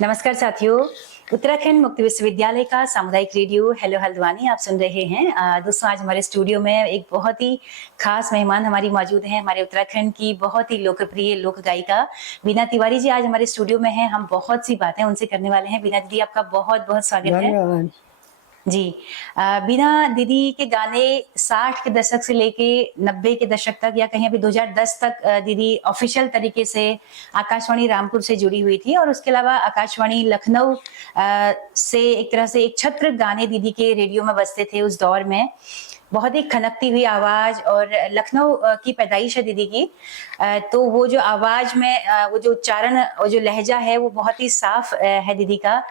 नमस्कार साथियों, उत्तराखंड मुक्त विश्वविद्यालय का सामुदायिक रेडियो हेलो हल्द्वानी आप सुन रहे हैं। दोस्तों, आज हमारे स्टूडियो में एक बहुत ही खास मेहमान हमारी मौजूद हैं। हमारे उत्तराखंड की बहुत ही लोकप्रिय लोक गायिका बीना तिवारी जी आज हमारे स्टूडियो में हैं। हम बहुत सी बातें उनसे करने वाले हैं। बीना दीदी, आपका बहुत बहुत स्वागत है जी। बीना दीदी के गाने 60 के दशक से लेके 90 के दशक तक या कहीं अभी 2010 तक दीदी ऑफिशियल तरीके से आकाशवाणी रामपुर से जुड़ी हुई थी, और उसके अलावा आकाशवाणी लखनऊ से एक तरह से एक छत्र गाने दीदी के रेडियो में बजते थे उस दौर में। बहुत ही खनकती हुई आवाज, और लखनऊ की पैदाइश है दीदी की, तो वो जो आवाज में वो जो उच्चारण और जो लहजा है वो बहुत ही साफ है दीदी का।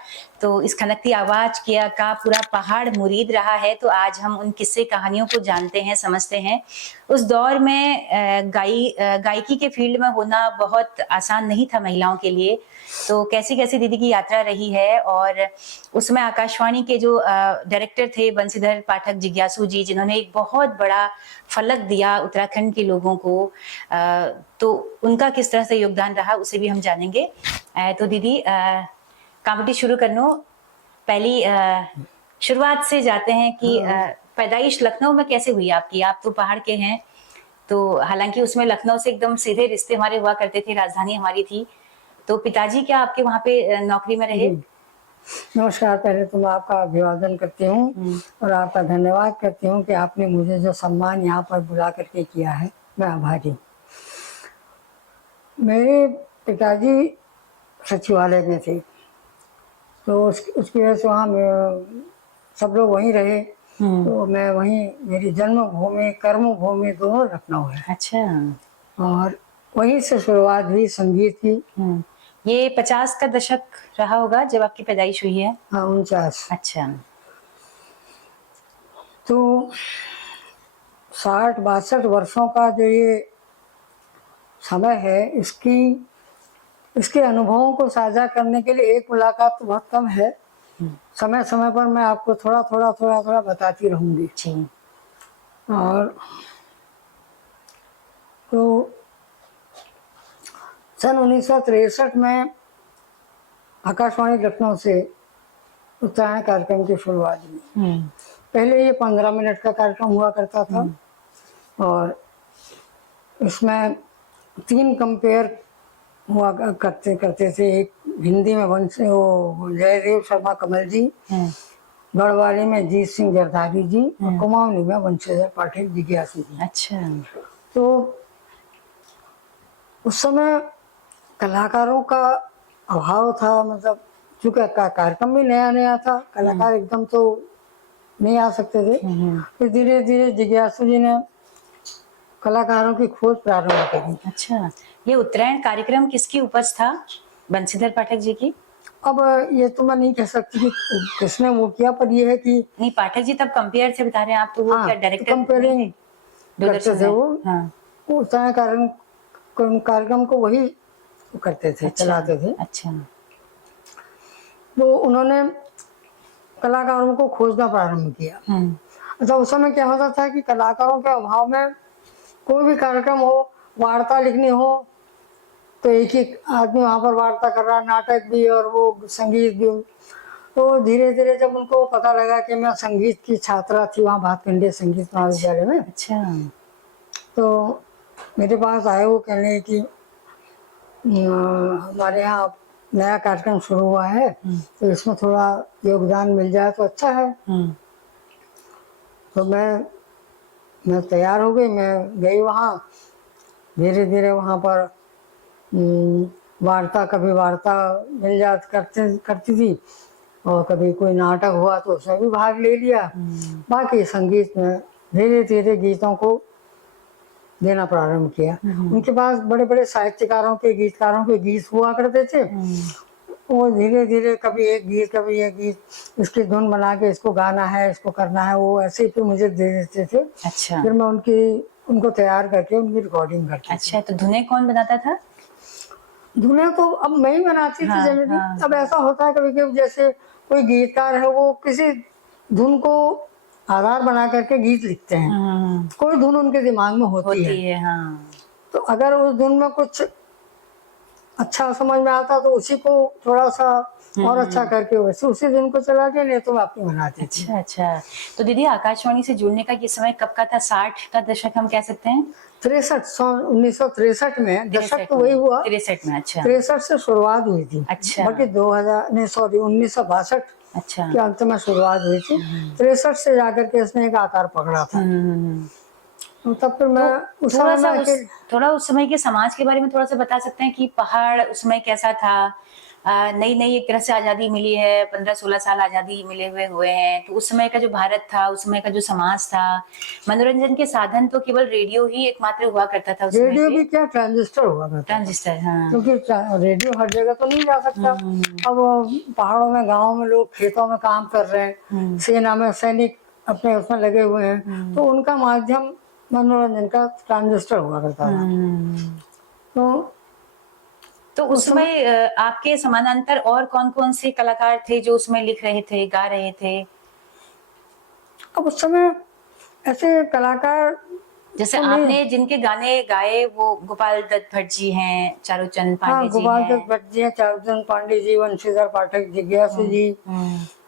तो इस खनकती आवाज का पूरा पहाड़ मुरीद रहा है। तो आज हम उन किस्से कहानियों को जानते हैं, समझते हैं। उस दौर में गायकी के फील्ड में होना बहुत आसान नहीं था महिलाओं के लिए। तो कैसी कैसी दीदी की यात्रा रही है, और उसमें आकाशवाणी के जो डायरेक्टर थे बंशीधर पाठक जिज्ञासु जी, जिन्होंने एक बहुत बड़ा फलक दिया उत्तराखंड के लोगों को, तो उनका किस तरह से योगदान रहा उसे भी हम जानेंगे। तो दीदी, कॉमेडी शुरू करनो, पहली शुरुआत से जाते हैं कि पैदाइश लखनऊ में कैसे हुई आपकी? आप तो पहाड़ के हैं, तो हालांकि उसमें लखनऊ से एकदम सीधे रिश्ते हमारे हुआ करते थे, राजधानी हमारी थी। तो पिताजी क्या आपके वहाँ पे नौकरी में रहे? नमस्कार। पहले तो मैं आपका अभिवादन करती हूँ और आपका धन्यवाद करती हूँ कि आपने मुझे जो सम्मान यहाँ पर बुला करके किया है, मैं आभारी हूँ। मेरे पिताजी सचिवालय में थे, तो उसकी वजह से वहाँ सब लोग वहीं रहे। तो मैं वहीं, मेरी जन्मभूमि कर्म भूमि दोनों लखनऊ है। अच्छा। और वहीं से शुरुआत हुई संगीत की। ये 50 का दशक रहा होगा जब आपकी पैदाइश हुई है? हाँ, 49। अच्छा। तो 60-62 वर्षों का जो ये समय है, इसके अनुभवों को साझा करने के लिए एक मुलाकात तो बहुत कम है। समय समय पर मैं आपको थोड़ा थोड़ा बताती रहूंगी। और तो सन 1963 में आकाशवाणी लखनऊ से उत्तरायण कार्यक्रम की शुरुआत हुई। पहले ये 15 मिनट का कार्यक्रम हुआ करता था, और इसमें 3 कंपेयर हुआ करते थे। एक हिंदी में वो जयदेव शर्मा कमल जी, गढ़वाली में जीत सिंह जरदारी जी, और कुमाऊनी में बंशीधर पाठक जिज्ञासु जी। अच्छा। तो उस समय कलाकारों का अभाव था, मतलब चूंकि कार्यक्रम भी नया नया था, कलाकार एकदम तो नहीं आ सकते थे। फिर धीरे धीरे जिज्ञासु जी ने कलाकारों की खोज प्रारंभ करी। अच्छा, ये उत्तरायण कार्यक्रम किसकी उपज था? बंशीधर पाठक जी की? अब ये तो मैं नहीं कह सकती कि किसने वो किया, पर ये है कि नहीं, पाठक जी तब कंपेयर से बता रहे हैं आप, तो वो क्या डायरेक्टर कंपेयरिंग करते थे वो। वो उत्तरायण कार्यक्रम को वही करते थे। अच्छा, चलाते थे। अच्छा। तो उन्होंने कलाकारों को खोजना प्रारंभ किया। अच्छा, उस समय क्या होता था कि कलाकारों के अभाव में कोई भी कार्यक्रम हो, वार्ता लिखनी हो, तो एक ही आदमी वहाँ पर वार्ता कर रहा, नाटक भी और वो संगीत भी। तो धीरे धीरे जब उनको पता लगा कि मैं संगीत की छात्रा थी वहाँ भातखंडे संगीत महाविद्यालय में। अच्छा। तो मेरे पास आए, वो कहने कि हमारे यहाँ नया कार्यक्रम शुरू हुआ है, तो इसमें थोड़ा योगदान मिल जाए तो अच्छा है। तो मैं तैयार हो गई, मैं गई वहाँ। धीरे धीरे वहाँ पर कभी वार्ता मिल करती थी, और कभी कोई नाटक हुआ तो उसमें भी भाग ले लिया। बाकी संगीत में धीरे धीरे गीतों को देना प्रारंभ किया। उनके पास बड़े बड़े साहित्यकारों के, गीतकारों के गीत हुआ करते थे। वो धीरे धीरे कभी एक गीत, इसकी धुन बना के इसको गाना है, इसको करना है, वो ऐसे ही फिर मुझे दे देते थे। अच्छा। फिर मैं उनको तैयार करके उनकी रिकॉर्डिंग करती। अच्छा, तो धुनें कौन बनाता था? धुनें तो अब मैं ही बनाती थी जनरली। अब ऐसा होता है कभी कभी, जैसे कोई गीतकार है, वो किसी धुन को आधार बना करके गीत लिखते हैं। कोई धुन उनके दिमाग में होती है। तो अगर उस धुन में कुछ अच्छा समझ में आता तो उसी को थोड़ा सा और अच्छा करके वैसे उसी दिन को चला के, नहीं तो मैं अपनी बनाती थी। अच्छा अच्छा। तो दीदी आकाशवाणी से जुड़ने का ये समय कब का था? 60 का दशक हम कह सकते हैं? 1963 में, दशक 63 तो वही में, हुआ, 63 में। अच्छा 63 से शुरुआत हुई थी। अच्छा बाकी 2000 नहीं सॉरी 1962 अच्छा। के अंत में शुरुआत हुई थी। 63 से जाकर के इसने एक आकार पकड़ा था। हम्म। तो तब फिर मैं तो उस समय में थोड़ा उस समय के समाज के बारे में थोड़ा सा बता सकते हैं कि पहाड़ उस समय कैसा था? नई नई एक तरह से आजादी मिली है, 15-16 साल आजादी मिले हुए हैं, तो उस समय का जो भारत था, उस समय का जो समाज था, मनोरंजन के साधन तो केवल रेडियो ही एकमात्र हुआ करता था उस समय रेडियो पे। भी क्या, ट्रांजिस्टर हुआ करता था, ट्रांजिस्टर, हाँ। क्योंकि रेडियो हर जगह तो नहीं जा सकता। अब पहाड़ों में, गाँव में लोग खेतों में काम कर रहे हैं, सेना में सैनिक अपने उसमें लगे हुए हैं, तो उनका माध्यम मनोरंजन का ट्रांजिस्टर हुआ करता था। तो तो उस समय आपके समानांतर और कौन कौन से कलाकार थे जो उसमें लिख रहे थे, गा रहे थे? अब उस समय ऐसे कलाकार जैसे तो नहीं। आपने जिनके गाने गाए वो गोपाल दत्त भट्ट जी हैं, चारूचंद हाँ, पांडे जी गोपाल हैं। दत्त भट्ट जी हैं, चारूचंद पांडे जी, वंशीधर पाठक, जिज्ञासु जी,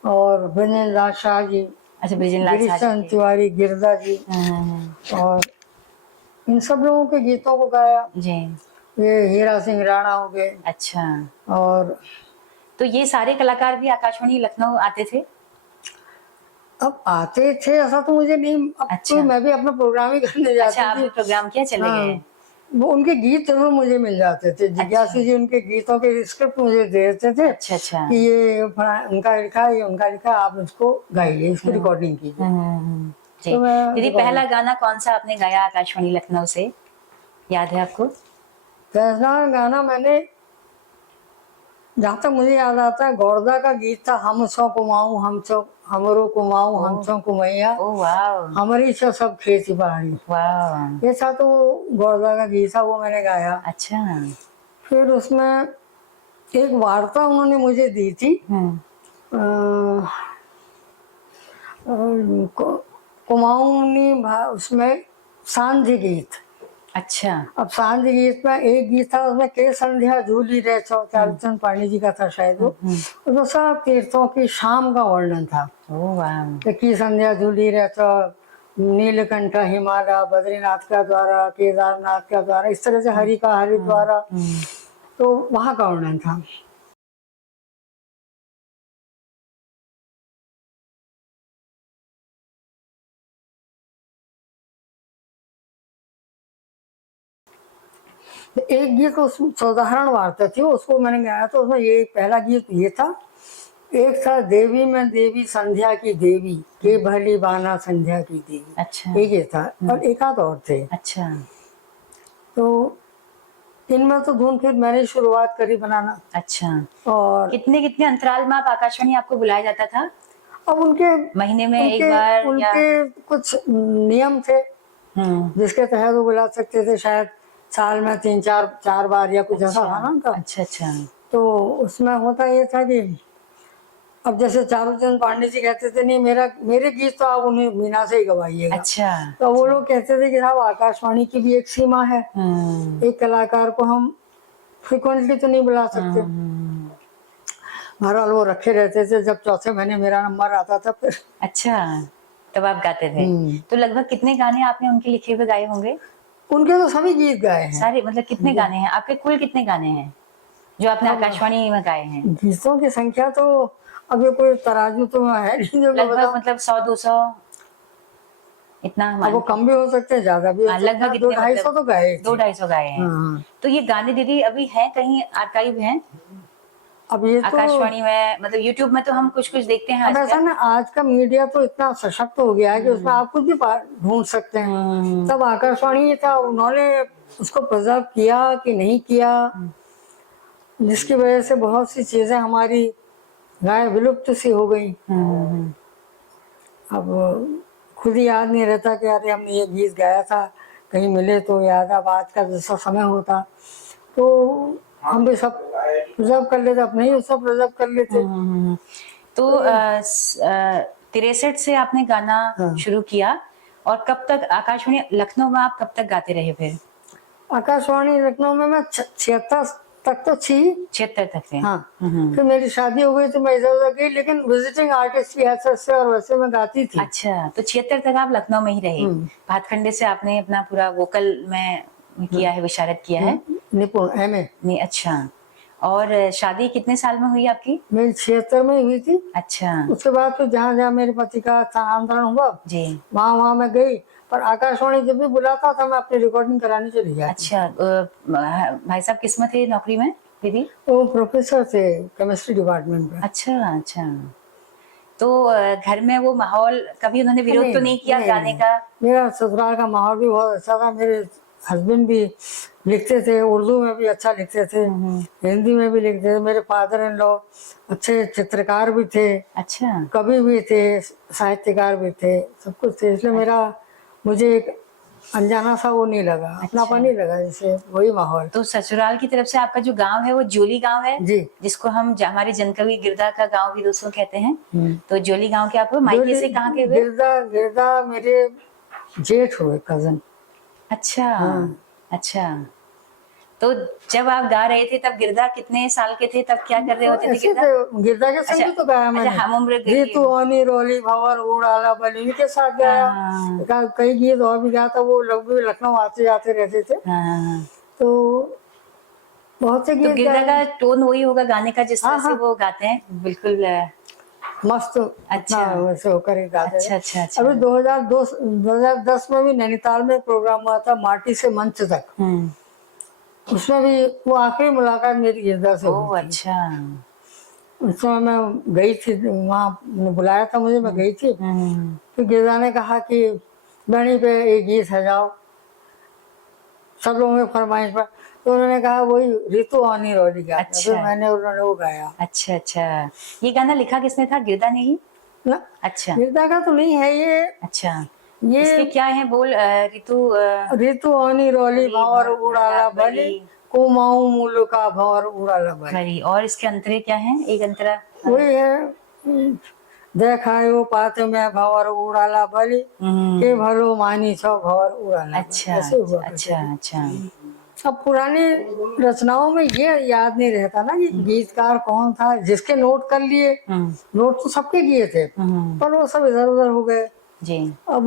और ब्रजेंद्र लाल शाह जी, अच्छा, बृजेंद्रलाल गिरीश शाह जी चंद्र के। तिवारी, गिरधा जी, और इन सब लोगों के गीतों को गाया। जी। ये हीरा सिंह राणा हो गए। अच्छा, और तो ये सारे कलाकार भी आकाशवाणी लखनऊ आते थे? अब आते थे ऐसा तो मुझे नहीं, अब तो अच्छा मैं भी अपना प्रोग्राम ही करने अच्छा, जाती आप भी थी। प्रोग्राम किया, चले हाँ, गए? वो उनके गीत जरूर मुझे मिल जाते थे। जिज्ञासु अच्छा जी उनके गीतों के स्क्रिप्ट मुझे दे देते थे अच्छा अच्छा। कि ये उनका लिखा है, ये उनका लिखा है, आप इसको गाइए, इसकी रिकॉर्डिंग कीजिए। जी। तो मैं दीदी रिकॉर्डिंग, पहला गाना कौन सा आपने गाया आकाशवाणी लखनऊ से, याद है आपको? पहला गाना मैंने, जहाँ तक मुझे याद आता है, गौरदा का गीत था, हम सौ कुमाऊं हम सौ, हमरो कुमाऊं हम सौ कुमैया, ओह वाह हमारी छो सब खेती बाड़ी। वाह। ये था तो गौरदा का गीत था, वो मैंने गाया। अच्छा। फिर उसमें एक वार्ता उन्होंने मुझे दी थी, अ, कुमाऊनी उसमें सांझ गीत। अच्छा अब सांझ गीत में एक गीत था, उसमें के संध्या झूली रे छो, चारूचंद पांडे जी का था शायद वो। उसमें सब तीर्थों की शाम का वर्णन था। ओह वाह। कि की संध्या झूली रे छो, नीलकंठ हिमालय, बद्रीनाथ का द्वारा, केदारनाथ का द्वारा, इस तरह से हरि का हरिद्वारा, तो वहाँ का वर्णन था। एक गीत उस साधारण वार्ता थी, उसको मैंने गाया, तो उसमें ये पहला गीत ये था। एक था, देवी में देवी संध्या की देवी, के भली बाना संध्या की देवी। अच्छा एक ये था, और एक आध और थे। अच्छा तो इनमें तो धुन फिर मैंने शुरुआत करी बनाना। अच्छा। और कितने कितने अंतराल में आप आकाशवाणी आपको बुलाया जाता था? अब उनके महीने में एक उनके बार या? उनके कुछ नियम थे जिसके तहत वो बुला सकते थे, शायद साल में 3-4 बार या कुछ ऐसा था ना उनका। अच्छा अच्छा। तो उसमें होता ये था कि अब जैसे चारूचंद पांडे जी कहते थे, नहीं मेरे गीत तो आप उन्हें मीना से ही गवाइएगा। अच्छा तो वो लोग कहते थे कि साहब आकाशवाणी की भी एक सीमा है, एक कलाकार को हम फ्रिक्वेंटली तो नहीं बुला सकते। बहरहाल वो रखे रहते थे, जब चौथे महीने मेरा नंबर आता था फिर। अच्छा, तब आप गाते थे। तो लगभग कितने गाने आपने उनके लिखे हुए गाए होंगे? उनके तो सभी गीत गाए हैं। सारे, मतलब कितने गाने हैं आपके? कुल कितने गाने हैं जो आपने आकाशवाणी में गाए हैं? गीतों की संख्या तो अब ये कोई तराजू तो है नहीं जो मैं लगभग बताऊं। मतलब 100-200 इतना अब वो कम भी हो सकते हैं, ज्यादा भी हो सकते लगभग हैं। इतने, 200-250 तो गाए थे। 200-250 गाए हैं। हाँ। तो ये गाने दीदी अभी हैं कहीं, आर्काइव हैं अब ये तो आकाशवाणी में? मतलब यूट्यूब में तो हम कुछ कुछ देखते हैं अब ऐसा ना, आज का मीडिया तो इतना सशक्त हो गया है कि उसमें आप कुछ भी ढूंढ सकते हैं। तब आकाशवाणी था, उन्होंने उसको प्रिजर्व किया कि नहीं किया, जिसकी वजह से बहुत सी चीजें हमारी गाय विलुप्त सी हो गई। अब खुद ही याद नहीं रहता कि अरे हमने ये गीत गाया था, कहीं मिले तो याद। अब आज का जैसा समय होता तो हम भी सब प्रिजर्व कर लेते, अब नहीं सब प्रिजर्व कर लेते। तो 63 से आपने गाना शुरू किया, और कब तक आकाशवाणी लखनऊ में आप कब तक गाते रहे फिर? आकाशवाणी लखनऊ में मैं 76 तक तो थी। 76 तक थे। हाँ, फिर मेरी शादी हो गई तो मैं इधर उधर गई, लेकिन विजिटिंग आर्टिस्ट की हैसियत से और वैसे मैं गाती थी। अच्छा, तो 76 तक आप लखनऊ में ही रहे। भातखंडे से आपने अपना पूरा वोकल में किया है, विशारद किया है। निपुण एमए। नहीं, अच्छा। और शादी कितने साल में हुई आपकी? मेरी 76 में हुई थी। अच्छा उसके बाद फिर जहाँ जहाँ मेरे पति का स्थानांतरण हुआ जी। वहाँ मैं गई, पर आकाशवाणी जब भी बुलाता था मैं अपनी रिकॉर्डिंग कराने चली जाती। अच्छा, भाई साहब किस में थे नौकरी में दीदी? वो प्रोफेसर थे केमिस्ट्री डिपार्टमेंट में। अच्छा अच्छा। तो घर में वो माहौल, कभी उन्होंने विरोध तो नहीं किया गाने का? मेरा ससुराल का माहौल भी बहुत अच्छा था। मेरे हस्बैंड भी लिखते थे, उर्दू में भी अच्छा लिखते थे, हिंदी में भी लिखते थे। मेरे फादर इन लॉ अच्छे चित्रकार भी थे, अच्छा कवि भी थे, साहित्यकार भी थे, सब कुछ थे। इसलिए मुझे एक अनजाना सा वो नहीं लगा, अपनापन नहीं लगा, जैसे वही माहौल। तो ससुराल की तरफ से आपका जो गांव है वो जोली गांव है जी। जिसको हम हमारे जनकवी गिरदा का गांव भी दोस्तों कहते हैं। तो जोली गांव के आप मायके से कहाँ के हुए? गिरदा मेरे जेठ हुए, कजन। अच्छा अच्छा। तो जब आप गा रहे थे तब गिरदा कितने साल के थे, तब क्या कर रहे होते थे ऐसे गिरदा? तो गिरदा के संग भी तो गाया मैंने। अच्छा, हम उम्र ऋतु आनी रोली भंवर उड़ाला बली, इनके साथ गाया। कई गीत और भी गाया था, वो लोग भी लखनऊ आते जाते रहते थे। तो बहुत से तो गीत गिरदा गाए। का टोन वही होगा गाने का जिस तरह से वो गाते हैं, बिल्कुल मस्त। अच्छा वैसे होकर ही गाते अच्छा थे। अच्छा अच्छा। अभी 2010 में भी नैनीताल में प्रोग्राम हुआ था, माटी से मंच तक। उसमें भी वो आखिरी मुलाकात मेरी गिरदा से हुई थी। अच्छा। उस समय मैं गई थी, वहाँ बुलाया था मुझे, मैं गई थी। तो गिरदा ने कहा कि बेणी पे एक गीत सजाओ, सब लोगों की फरमाइश पर। तो उन्होंने कहा वही ऋतु आनी रोली का। अच्छा। फिर उन्होंने वो गाया। अच्छा अच्छा। ये गाना लिखा किसने था? गिरदा ने ही? ना, अच्छा गिरदा का तो नहीं है ये। अच्छा। ये इसके क्या है बोल? ऋतु आनी रोली भंवर उड़ाला भली, कुमाऊं मुलुका भंवर उड़ाला भली। भली। और इसके अंतरे क्या है? एक अंतरा वही है, देखायो पात में भंवर उड़ाला भली, के भलो मानी छो भंवर उड़ाला। अच्छा ऐसे हुआ अच्छा अच्छा। अब पुरानी रचनाओं में ये याद नहीं रहता ना कि गीतकार कौन था, जिसके नोट कर लिए। नोट तो सबके किए थे, पर वो सब इधर उधर हो गए जी। अब।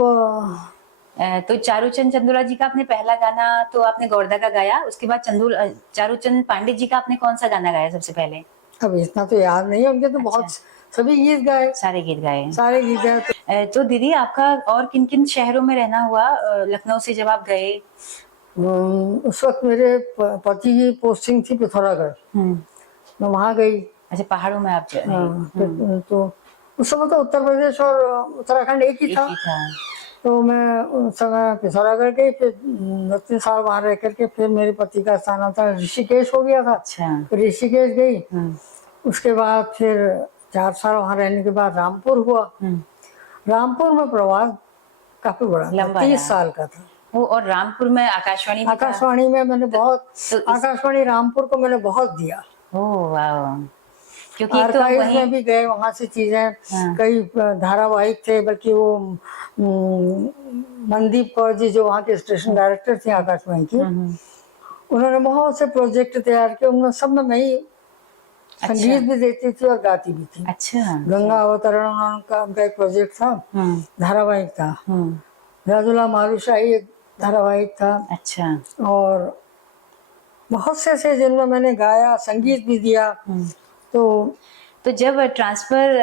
तो चारूचंद चंदोला जी का आपने पहला गाना तो आपने गौरदा का गाया, उसके बाद चारूचंद पांडे जी का आपने कौन सा गाना गाया सबसे पहले? अब इतना तो याद नहीं है, उनके तो बहुत सभी गीत गाए, सारे गीत गाए। सारे गीत गाए। तो दीदी आपका और किन किन शहरों में रहना हुआ लखनऊ से जब आप गए? उस वक्त मेरे पति की पोस्टिंग थी पिथौरागढ़, मैं वहाँ गई। अच्छा, पहाड़ों में आप तो उस समय तो उत्तर प्रदेश और उत्तराखंड एक ही था। तो मैं उस समय पिथौरागढ़ गई, फिर 2-3 साल वहाँ रह करके फिर मेरे पति का स्थानांतरण ऋषिकेश हो गया था। अच्छा। ऋषिकेश गई, उसके बाद फिर 4 साल वहाँ रहने के बाद रामपुर हुआ। रामपुर में प्रवास काफी बड़ा था, 30 साल का था वो। और रामपुर में आकाशवाणी में मैंने बहुत आकाशवाणी रामपुर को मैंने बहुत दिया। ओह वाह। क्योंकि आर्काइव्स में भी गए, वहाँ से चीजें कई धारावाहिक थे, बल्कि वो मनदीप कौर जी जो वहाँ के स्टेशन डायरेक्टर थे आकाशवाणी की, उन्होंने बहुत से प्रोजेक्ट तैयार किए। उनमें सब में मैं ही संगीत भी देती थी और गाती भी थी। अच्छा। गंगा अवतरण उनका एक प्रोजेक्ट था, धारावाहिक था। राजुला मालूशाही एक धारावाहिक था। अच्छा। और बहुत से ऐसे जिनमें मैंने गाया, संगीत भी दिया। तो जब ट्रांसफर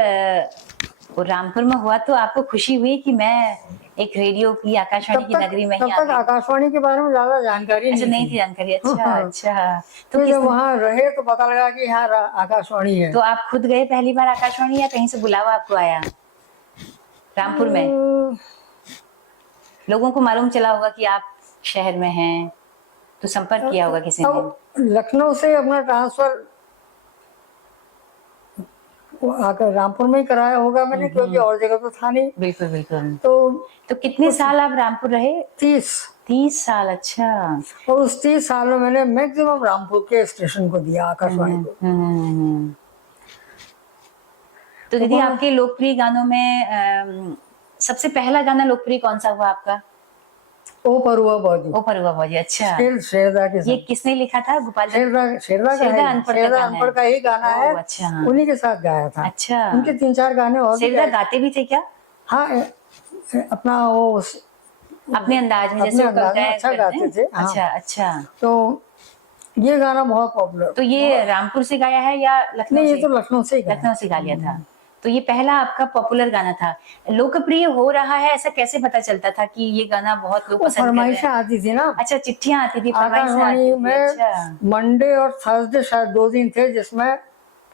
रामपुर में हुआ तो आपको खुशी हुई कि मैं एक रेडियो की आकाशवाणी की नगरी में ही तब तक आकाशवाणी के बारे में ज्यादा जानकारी नहीं थी जानकारी। अच्छा अच्छा। तो जब वहाँ रहे तो पता लगा कि यहाँ आकाशवाणी है। तो आप खुद गए पहली बार आकाशवाणी या कहीं से बुलावा आपको आया? रामपुर में लोगों को मालूम चला होगा कि आप शहर में हैं, तो संपर्क किया होगा किसी ने? लखनऊ से अपना ट्रांसफर आकर रामपुर में ही कराया होगा मैंने, क्योंकि और जगह तो था नहीं। बिल्कुल बिल्कुल। तो कितने साल आप रामपुर रहे? 30 साल। अच्छा। और उस 30 साल में मैंने मैक्सिमम रामपुर के स्टेशन को दिया, आकाशवाणी को। तो दीदी आपके लोकप्रिय गानों में सबसे पहला गाना लोकप्रिय कौन सा हुआ आपका? ओ परुआ बाजू, ओ परुआ भौजी, अच्छा। शेरदा के ये साथ। किसने लिखा था? गोपाल दत्त? शेरदा का शेरदा है, अनपढ़ का शेरदा गाना अनपढ़ है। का ही गाना है, ओह अच्छा, हाँ। उन्हीं के साथ गाया था। अच्छा, उनके 3-4 गाने और भी शेरदा गाए। गाते भी थे क्या? हाँ, अपना वो अपने अंदाज में, जैसे अपने वो अंदाज में कविताएं अच्छा करते गाते हैं? थे। हाँ, अच्छा अच्छा। तो ये गाना बहुत पॉपुलर। तो ये रामपुर से गाया है या लखनऊ नहीं, ये से? तो लखनऊ से ही गाया। लखनऊ से गा लिया था। तो ये पहला आपका पॉपुलर गाना था। लोकप्रिय हो रहा है ऐसा कैसे पता चलता था कि ये गाना बहुत लोग वो पसंद कर रहे फरमाइशें हैं? आती थी ना, अच्छा, चिट्ठियां आती थी, फरमाइशें आती आकाशवाणी थी, में। अच्छा मंडे और थर्सडे शायद 2 दिन थे जिसमें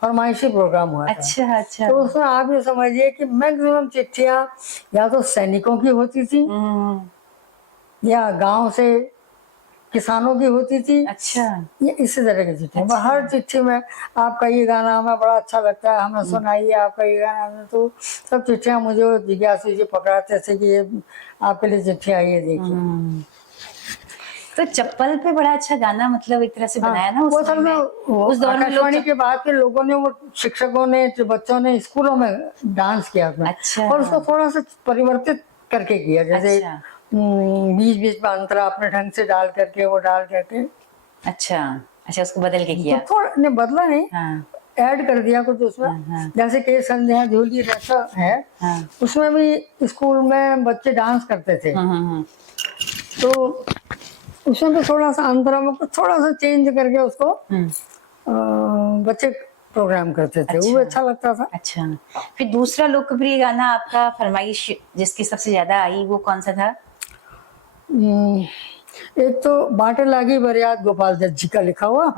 फरमाइशी प्रोग्राम हुआ था। अच्छा अच्छा। तो उसमें आप ये समझिए कि मैक्सिमम चिट्ठियां या तो सैनिकों की होती थी, या गांव से किसानों की होती थी, अच्छा ये इसी तरह की चिट्ठियां। अच्छा। हर चिट्ठी में आपका ये गाना हमें बड़ा अच्छा लगता है, हमें सुनाइए आपका ये गाना हमें। तो सब चिट्ठियां मुझे वो जिज्ञासु जी पकड़ाते थे कि ये आपके लिए चिट्ठी आई है, देखिए। तो चप्पल पे बड़ा अच्छा गाना, मतलब एक तरह से हाँ, बनाया ना उस वो समय असल में में। वो उस दौर में लोग आकाशवाणी के बाद के लोगों ने, वो शिक्षकों ने, बच्चों ने स्कूलों में डांस किया उसमें। अच्छा और उसको थोड़ा सा परिवर्तित करके किया, जैसे अच्छा बीच बीच में अंतरा अपने ढंग से डाल करके, वो डाल करके। अच्छा अच्छा, उसको बदल के तो किया। थोड़ा ने बदला नहीं, हाँ ऐड कर दिया कुछ उसमें। हाँ जैसे के संध्या झोली रसा है, हाँ। उसमें भी स्कूल में बच्चे डांस करते थे। हम्म। तो उसमें भी थोड़ा सा अंतरा में कुछ थोड़ा सा चेंज करके उसको हम्म। बच्चे प्रोग्राम करते थे, वो भी अच्छा अच्छा लगता था। अच्छा। फिर दूसरा लोकप्रिय गाना आपका फरमाइश जिसकी सबसे ज्यादा आई वो कौन सा था? हम्म, एक तो बाटे लागी बरियात, गोपाल दत्त जी का लिखा हुआ।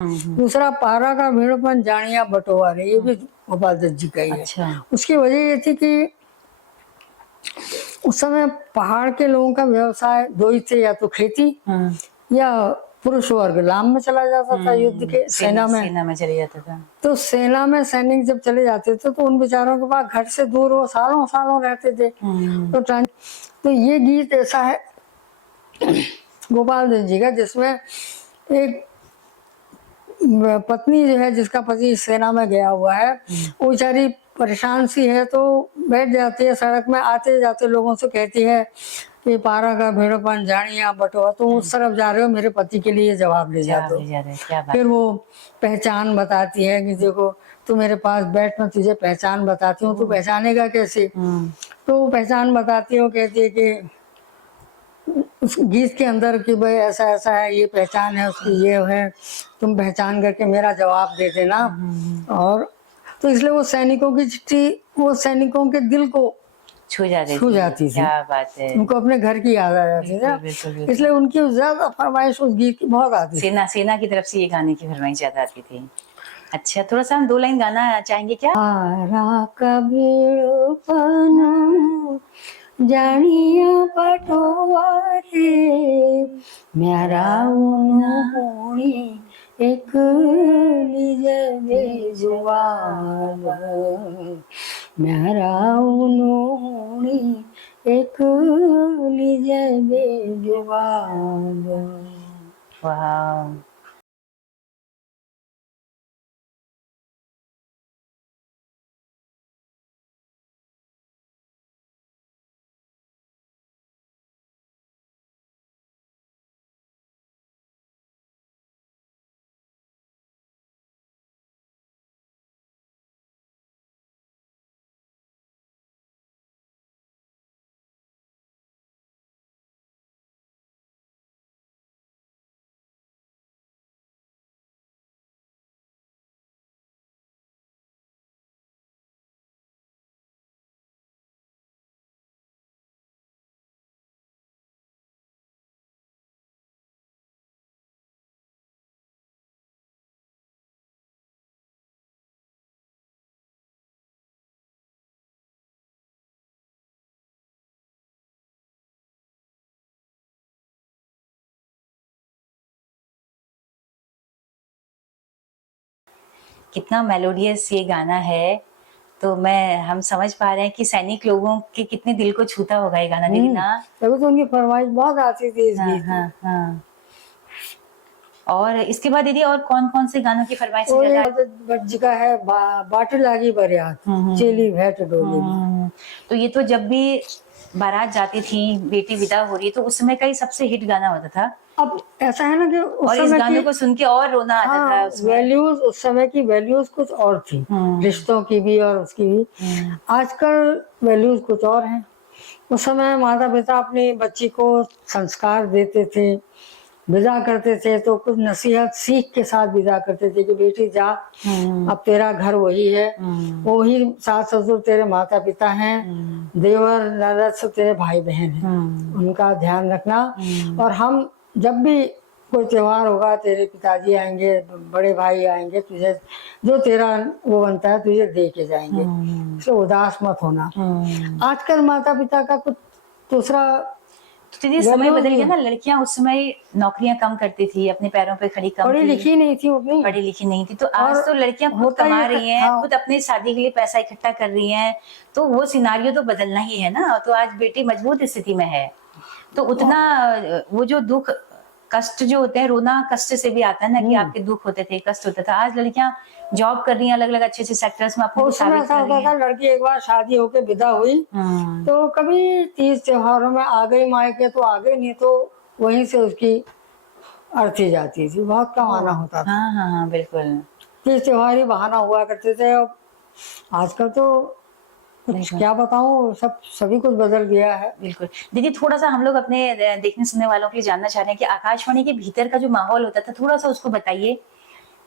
दूसरा पारा का भेड़पन जानिया बटोवारे, ये भी गोपाल दत्त जी का ही है। अच्छा उसकी वजह ये थी कि उस समय पहाड़ के लोगों का व्यवसाय दो ही थे, या तो खेती या पुरुष वर्ग लाम में चला जाता था, युद्ध के सेना में। सेना में चले जाता था। तो सेना में सैनिक जब चले जाते थे तो उन बेचारों के पास घर से दूर वो सालों सालों रहते थे। तो ये गीत ऐसा है गोपाल दत्त जी का, जिसमें एक पत्नी जो है, जिसका पति सेना में गया हुआ है, वो बेचारी परेशान सी है, तो बैठ जाती है सड़क में, आते जाते लोगों से कहती है कि पारा का भेड़ोपन जानिया बटोआ, तो उस तरफ जा रहे हो, मेरे पति के लिए जवाब ले जा दो। क्या बात। फिर वो पहचान बताती है कि देखो तू मेरे पास बैठ, मैं तुझे पहचान बताती हूँ, तू पहचानेगा कैसे। तो वो पहचान बताती है, वो कहती है कि उस गीत के अंदर कि भाई ऐसा ऐसा है, ये पहचान है उसकी, ये है, तुम पहचान करके मेरा जवाब दे देना। और तो इसलिए वो सैनिकों की चिट्ठी वो सैनिकों के दिल को छू जाती थी। क्या बात है। उनको अपने घर की याद आ जाती थी ना, इसलिए उनकी ज्यादा फरमाइश उस गीत की बहुत आती थी। सेना की तरफ से ये गाने की फरमाइश ज्यादा आती थी। अच्छा, थोड़ा सा हम 2 लाइन गाना चाहेंगे क्या? पारा का भेड़ोपन जानिया पटोवारे, म्यारा उन्होंने एक निज बेजुबान, म्यारा उन्होंने एक निज बेजुबान। वाह। कितना मेलोडियस ये गाना है। तो हम समझ पा रहे हैं कि सैनिक लोगों के कितने दिल को छूता होगा ये गाना दीदी ना। तभी तो उनकी फरमाइश बहुत आती थी इस हाँ गीत हाँ में। हाँ। और इसके बाद दीदी और कौन कौन से गानों की फरमाइश और ज्यादा? एक भट्ट जी का है बाट लागी बरियात, चेली भेंट डोली में। तो ये तो जब भी बारात जाती थी, बेटी विदा हो रही है, तो उस समय का ही सबसे हिट गाना होता था। अब ऐसा है ना कि उस और इस समय गानों की, को सुन के और रोना आता था हाँ, उसमें। वैल्यूज, उस समय की वैल्यूज कुछ और थी, रिश्तों की भी और उसकी भी। आजकल वैल्यूज कुछ और हैं। उस समय माता पिता अपनी बच्ची को संस्कार देते थे, विदा करते थे तो कुछ नसीहत सीख के साथ विदा करते थे कि बेटी जा, अब तेरा घर वही है, वही सास ससुर तेरे माता पिता हैं, देवर ननद सब तेरे भाई बहन हैं, उनका ध्यान रखना। और हम जब भी कोई त्योहार होगा, तेरे पिताजी आएंगे, बड़े भाई आएंगे, तुझे जो तेरा वो बनता है तुझे दे के जाएंगे, इसलिए उदास मत होना। आजकल माता पिता का कुछ दूसरा, तो दीदी समय बदल गया ना, लड़कियां उस समय नौकरियां कम करती थी, अपने पैरों पे खड़ी कम पढ़ी थी, लिखी नहीं थी उतनी, पढ़ी लिखी नहीं थी। तो आज और तो लड़कियां खुद होता कमा ये रही हैं, हाँ, खुद अपनी शादी के लिए पैसा इकट्ठा कर रही हैं, तो वो सिनारियो तो बदलना ही है ना। तो आज बेटी मजबूत स्थिति में है, तो उतना वो जो दुख कष्ट जो होते हैं, रोना कष्ट से भी आता है ना, कि आपके दुख होते थे, कष्ट होता था। आज लड़कियां जॉब कर रही हैं अलग अलग अच्छे अच्छे सेक्टर्स में, अपने को उस समय साबित ऐसा कर होता रही था, हैं। लड़की एक बार शादी होके विदा हुई तो कभी तीज त्योहारों में आ गई मायके तो आ गई, नहीं तो वहीं से उसकी अर्थी जाती थी, बहुत कम आना होता था। हाँ हाँ हाँ बिल्कुल। तीज त्योहार ही बहाना हुआ करते थे। अब आजकल तो कुछ क्या बताऊं, सभी कुछ बदल गया है। बिल्कुल दीदी, थोड़ा सा हम लोग अपने देखने सुनने वालों के लिए जानना चाह रहे हैं कि आकाशवाणी के भीतर का जो माहौल होता था, थोड़ा सा उसको बताइए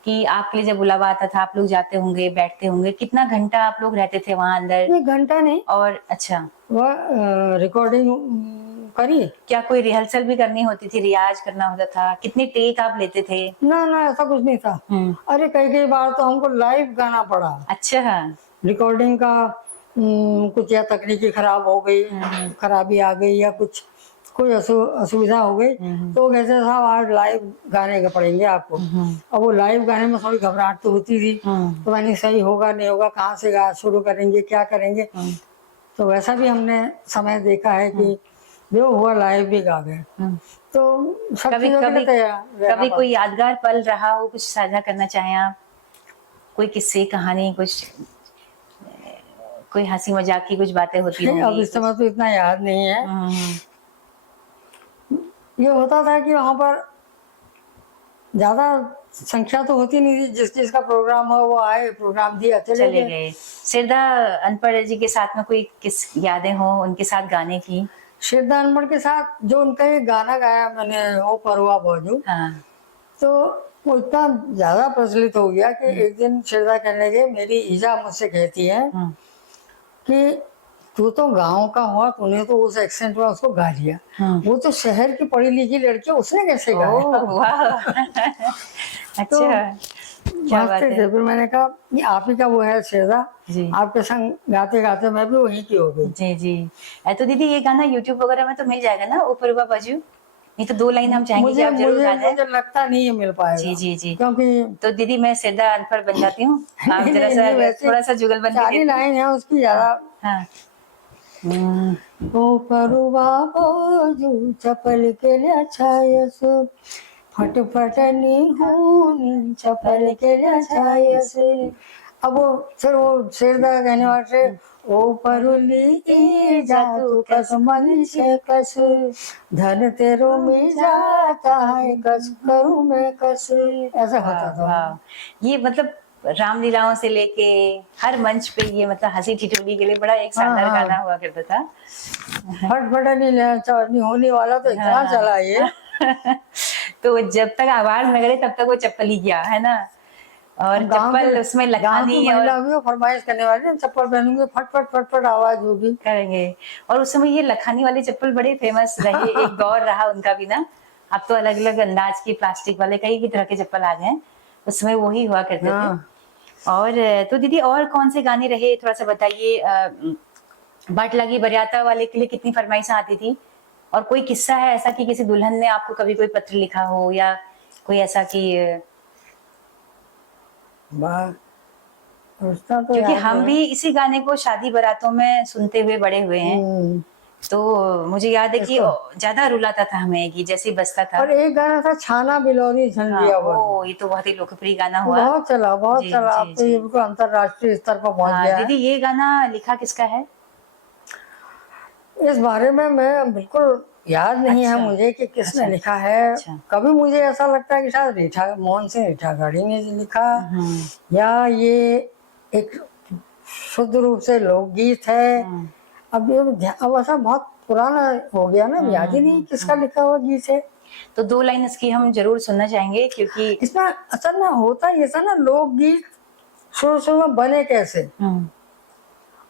कि आपके लिए जब बुलावा आता था, आप लोग जाते होंगे, बैठते होंगे, कितना घंटा आप लोग रहते थे वहां अंदर? एक घंटा नहीं, और अच्छा, वह रिकॉर्डिंग करी। क्या कोई रिहर्सल भी करनी होती थी, रियाज करना होता था? कितने टेक आप लेते थे? ना ना, ऐसा कुछ नहीं था। अरे कई कई बार तो हमको लाइव गाना पड़ा। अच्छा। रिकॉर्डिंग का कुछ या तकनीकी खराब हो गई, खराबी आ गई, या कुछ कोई असुविधा हो गई, तो कहते साहब आज लाइव गाने के पड़ेंगे आपको। अब वो लाइव गाने में थोड़ी घबराहट तो होती थी, तो मैंने सही होगा नहीं होगा, कहाँ से गा शुरू करेंगे, क्या करेंगे। तो वैसा भी हमने समय देखा है कि जो हुआ लाइव भी गा गए। तो सब कभी चीजों के लिए कभी तैयार कभी कोई यादगार पल रहा हो, कुछ साझा करना चाहें आप? कोई किस्से, कहानी, कुछ कोई हंसी मजाक की कुछ बातें होती अब होंगी? इस समय तो इतना याद नहीं है। ये होता था कि वहां पर ज्यादा संख्या तो होती नहीं थी, जिस चीज का प्रोग्राम हो वो आए, प्रोग्राम दिया चले गए। सिरदा अनपढ़ जी के साथ में कोई किस यादें हो उनके साथ गाने की? श्रद्धा अनमोल के साथ जो उनका एक गाना गाया मैंने, ओ परवा बाजू, हाँ। तो वो इतना ज्यादा प्रचलित हो गया कि एक दिन श्रद्धा कहने लगे, मेरी ईजा मुझसे कहती है कि तू तो गांव का हुआ, तूने तो उस एक्सेंट में उसको गा लिया, वो तो शहर की पढ़ी लिखी लड़की, उसने कैसे गाया? वाह। तो अच्छा, क्या बात हंसते है। थे। फिर मैंने कहा ये आप ही का वो है श्रद्धा, जी आपके संग गाते गाते मैं भी वहीं की हो गई। जी जी। तो दीदी ये गाना यूट्यूब वगैरह में तो मिल जाएगा ना, ऊपर बाजू? नहीं तो दो लाइन हम चाहेंगे कि मुझे आप जरूर मुझे गाना है। मुझे लगता नहीं है मिल पाएगा। जी जी जी। क्योंकि तो दीदी मैं सिरदा अनपढ़ बन जाती हूँ, आप नहीं जरा नहीं सा नहीं, वैसे थोड़ा सा जुगलबंदी सारी दे दीजिए। लाइन है उसकी ज्यादा। हाँ। ओ परुवा बोजू चपल केल्या छायस, फटफटनी होनी चपल केल्या छायस। अब वो फिर वो शेरदा कहने वाले, ओ परुली ई जातू कस मन से कस, धन तेरो में जाता है कस करूं मैं कस, ऐसा होता था। वाह, ये मतलब रामलीलाओं से लेके हर मंच पे ये मतलब हंसी ठिठोली के लिए बड़ा एक शानदार गाना हुआ करता था। फटफटनी होने वाला तो इतना चला ये। तो जब तक आवाज न करे तब तक वो चप्पल ही गया है ना। और चप्पल उसमें लखानी और महिला भी फरमाइश करने वाले, चप्पल पहनूंगे, फट फट फट फट आवाज होगी, करेंगे। और उस समय ये लखानी वाले चप्पल बड़े फेमस रहे, एक दौर रहा उनका भी ना। अब तो अलग अलग अंदाज के प्लास्टिक वाले कई भी तरह के चप्पल आ गए, उसमें वही हुआ करते थे। और तो दीदी और कौन से गाने रहे, थोड़ा सा बताइए। बाट लगी बरियाता वाले के लिए कितनी फरमाइशें आती थी? और कोई किस्सा है ऐसा कि किसी दुल्हन ने आपको कभी कोई पत्र लिखा हो, या कोई ऐसा कि रिश्ता तो क्योंकि याद हम है। भी इसी गाने को शादी बारातों में सुनते हुए बड़े हुए हैं। हम्म, तो मुझे याद है कि इसको ज्यादा रुलाता था हमें ये गीत, जैसे ही बजता था। और एक गाना था छाना बिलौरी हाँ, झंडिया बन, ओ ये तो बहुत ही लोकप्रिय गाना वो हुआ। बहुत जी चला, जी अब तो जी। ये बिल्कुल अंतरराष्ट्रीय स्तर पर पहुंच हाँ गया है। दीदी, ये गाना लिखा किसका है? इस बारे में मैं बिल्कुल याद नहीं है अच्छा मुझे कि किसने अच्छा लिखा है। अच्छा। कभी मुझे ऐसा लगता है कि शायद रीठा मोहन सिंह रीठागढ़ी ने लिखा, हम्म या ये एक शुद्ध रूप से लोकगीत है। हम्म अब ऐसा बहुत पुराना हो गया ना, याद ही नहीं किसका लिखा हुआ गीत है। तो दो लाइन इसकी हम जरूर सुनना चाहेंगे, क्योंकि इसमें असल में होता ये था ना, लोकगीत शुरू शुरू में बने कैसे। हम्म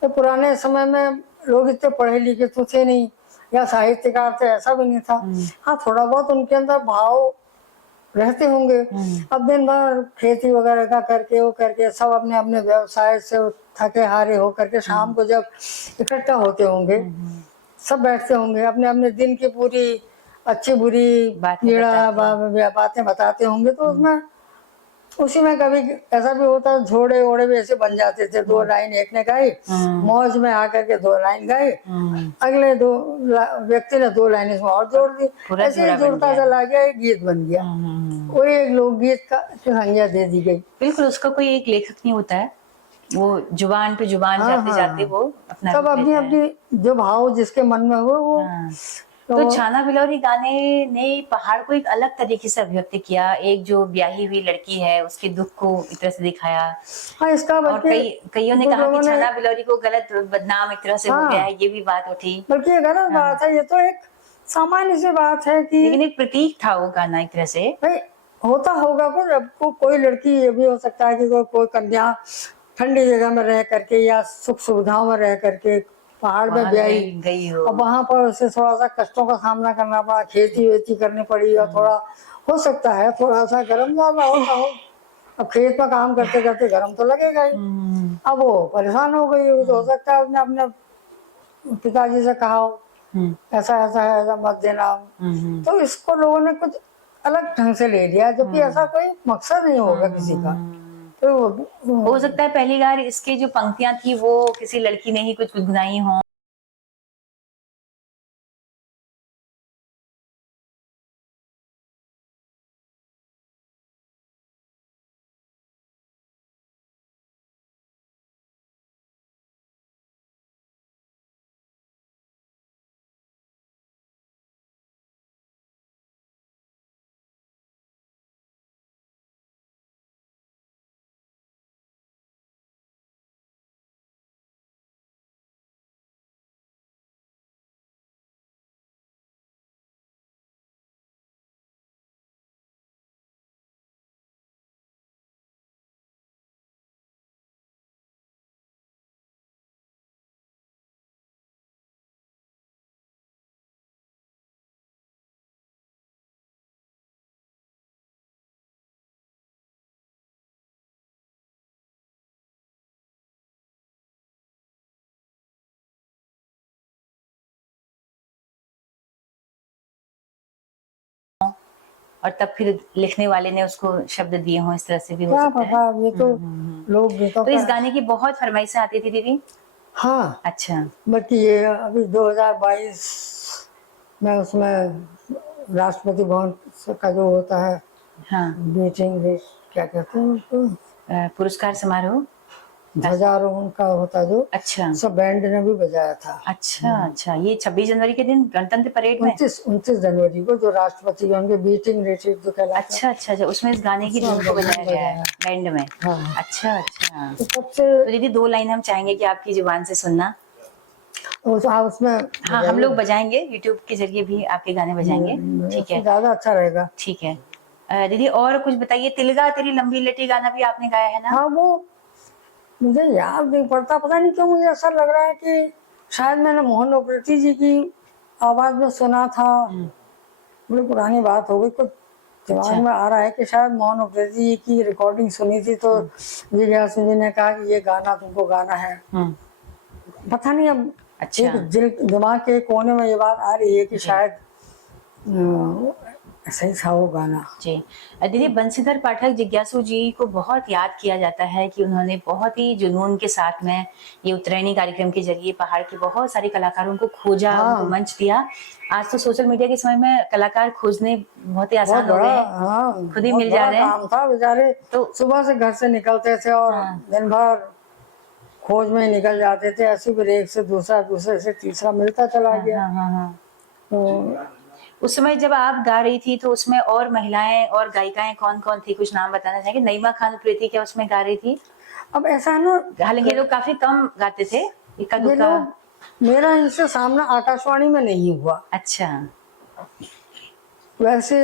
तो पुराने समय में लोग इतने पढ़े लिखे तो थे नहीं, या साहित्यकार थे ऐसा भी नहीं था। हाँ, थोड़ा बहुत उनके अंदर भाव रहते होंगे। अब दिन भर खेती वगैरह का करके वो करके सब अपने अपने व्यवसाय से थके हारे हो करके शाम को जब इकट्ठा होते होंगे, सब बैठते होंगे अपने अपने दिन की पूरी अच्छी बुरी बातें पीड़ा बताते हैं। बातें बताते होंगे। तो उसमें उसी में कभी ऐसा भी होता है, झोड़े ओड़े भी ऐसे बन जाते थे। दो लाइन एक ने गाई, मौज में आकर के दो लाइन गाई, अगले व्यक्ति ने दो लाइन इसमें और जोड़ दी, पूरा ऐसे ही जोड़ा बन जुड़ता गया। चला गया, एक गीत बन गया। वो एक लोकगीत का संज्ञा दे दी गई। बिल्कुल, उसका कोई एक लेखक नहीं होता है, वो जुबान पे जुबान हाँ जाते हाँ जाते हाँ, वो अपना सब रूप अपनी लेता है। अपनी जो भाव जिसके मन में हो वो। हाँ। तो तो छाना बिलौरी गाने ने पहाड़ को एक अलग तरीके से अभिव्यक्त किया। एक जो ब्याही हुई लड़की है उसके दुख को एक तरह से दिखाया। हाँ, इसका और बल्कि कईयों ने कुछ कहा कि लोगों ने, छाना बिलौरी को गलत बदनाम एक तरह से हो गया हाँ, है, ये भी बात उठी। बल्कि ये गलत हाँ। बात है, ये तो एक सामान्य सी बात है कि लेकिन एक प्रतीक था वो गाना एक तरह से। भाई होता होगा कुछ। अब कोई लड़की, ये भी हो सकता है कि कोई कन्या ठंडी जगह में रह करके या सुख सुविधाओं में रह करके पहाड़ में वहां ब्याई, गई हो। और वहां पर उसे थोड़ा सा कष्टों का सामना करना पड़ा, खेती वेती करनी पड़ी, और थोड़ा हो सकता है थोड़ा सा गर्म ज्यादा होता हो। अब खेत में काम करते करते गर्म तो लगेगा ही। अब वो परेशान हो गई हो, तो हो सकता है उसने अपने पिताजी से कहा हो ऐसा ऐसा है, ऐसा मत देना। तो इसको लोगों ने कुछ अलग ढंग से ले लिया, जबकि ऐसा कोई मकसद नहीं होगा किसी का। तो हो सकता है पहली बार इसके जो पंक्तियां थी वो किसी लड़की ने ही कुछ गुनगुनाई हो। और तब फिर लिखने वाले ने उसको शब्द दिए हों, इस तरह से भी हो क्या सकता है। पता, ये तो लोक गीतों तो का। इस गाने की बहुत फरमाइशें आती थी दीदी। हाँ, अच्छा। बल्कि ये अभी 2022 में उसमें राष्ट्रपति भवन का जो होता है हाँ। मीटिंग, क्या कहते हैं उसको, पुरस्कार समारोह। ध्वजारोहण का होता जो, अच्छा सब बैंड ने भी बजाया था। अच्छा अच्छा, ये 26 जनवरी के दिन गणतंत्र परेड में। 29 जनवरी को जो राष्ट्रपति उनके बीटिंग रिट्रीट जो कहलाता है, अच्छा अच्छा अच्छा, उसमें इस गाने की धुन को बजाया गया है बैंड में। हाँ। अच्छा अच्छा। तो सबसे तो दीदी दो लाइन हम चाहेंगे कि आपकी जुबान से सुनना। उसमें हाँ, हम लोग बजाएंगे, यूट्यूब के जरिए भी आपके गाने बजाएंगे। ठीक है ज्यादा अच्छा रहेगा। ठीक है। दीदी और कुछ बताइए। तिलगा तेरी लंबी लटी गाना भी आपने गाया है ना? हाँ, वो मुझे याद नहीं पड़ता, पता नहीं क्यों मुझे ऐसा लग रहा है कि शायद मैंने मोहन उप्रेती जी की आवाज में सुना था। बड़ी पुरानी बात हो गई, कुछ दिमाग में आ रहा है कि शायद मोहन उप्रेती जी की रिकॉर्डिंग सुनी थी, तो जिज्ञासु जी ने कहा कि ये गाना तुमको गाना है। पता नहीं, अब अच्छा। एक दिमाग के कोने में ये बात आ रही है कि शायद ऐसा ही था वो गाना। जी। दीदी, बंसीधर पाठक जिज्ञासु जी को बहुत याद किया जाता है कि उन्होंने बहुत ही जुनून के साथ में ये उत्तरायणी कार्यक्रम के जरिए पहाड़ के बहुत सारे कलाकारों को खोजा, उनको हाँ मंच दिया। आज तो सोशल मीडिया के समय में कलाकार खोजने बहुत ही बहुत आसान हो बड़ा, गए हैं, हाँ खुद ही बहुत मिल जा बड़ा रहे हैं। काम था। बेचारे तो सुबह से घर से निकलते थे और हाँ, दिन भर खोज में निकल जाते थे। ऐसे फिर एक से दूसरा, दूसरे से तीसरा मिलता चला हाँ, गया। हाँ, हाँ, हाँ। तो उस समय जब आप गा रही थी तो उसमें और महिलाएं और गायिकाएं कौन-कौन थी? कुछ नाम बताना चाहेंगे? नईमा खान प्रीति क्या उसमें गा रही थी? अब ऐसा है ना, हालांकि ये लोग काफी कम गाते थे, इक्का ये दुक्का। लोग, मेरा इनसे सामना आकाशवाणी में नहीं हुआ। अच्छा। वैसे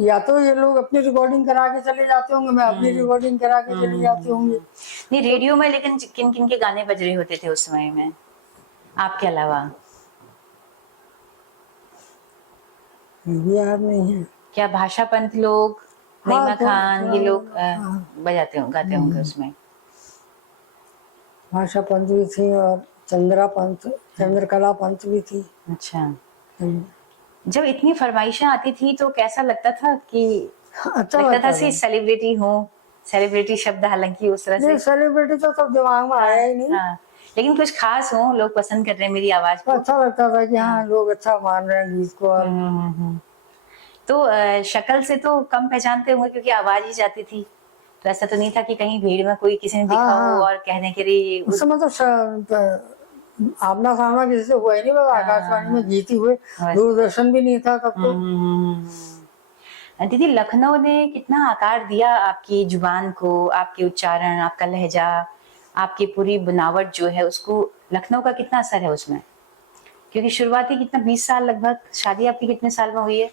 या तो ये लोग अपनी रिकॉर्डिंग करा के चले जाते होंगे, मैं अपनी रिकॉर्डिंग करा के चली जाती होंगी। नहीं, रेडियो में लेकिन किन किन के गाने बज रहे होते थे उस समय में आपके अलावा? ये भी याद नहीं है। क्या भाषा पंत लोग, हाँ नईमा तो खान, ये लोग हाँ, बजाते हों गाते होंगे उसमें? भाषा पंत भी थी और चंद्रा पंत, चंद्रकला पंत भी थी। अच्छा। हम्म, जब इतनी फरमाइशें आती थी तो कैसा लगता था कि अच्छा लगता था लगता कि था। सेलिब्रिटी हूँ? सेलिब्रिटी शब्द हालांकि उस तरह नहीं, से सेलिब्रिटी तो तब दिमाग में आया ही नहीं। हाँ, लेकिन कुछ खास हो, लोग पसंद कर रहे हैं मेरी आवाज तो को। अच्छा लगता था कि हाँ लोग अच्छा मान रहे हैं गीत को। और हम्म। तो शक्ल से तो कम पहचानते होंगे क्योंकि आवाज ही जाती थी। तो ऐसा तो नहीं था कि कहीं भीड़ में कोई किसी ने हाँ दिखा हो हाँ, और कहने के लिए उस समय तो आमना सामना किसी से हुआ ही नहीं, बस आकाशवाणी में गीत ही हुए। बस। दूरदर्शन भी नहीं था तब तो। दीदी, लखनऊ ने कितना आकार दिया आपकी जुबान को, आपके उच्चारण, आपका लहजा, आपकी पूरी बनावट जो है उसको, लखनऊ का कितना असर है उसमें? क्योंकि शुरुआती कितना 20 साल लगभग, शादी आपकी कितने साल में हुई है?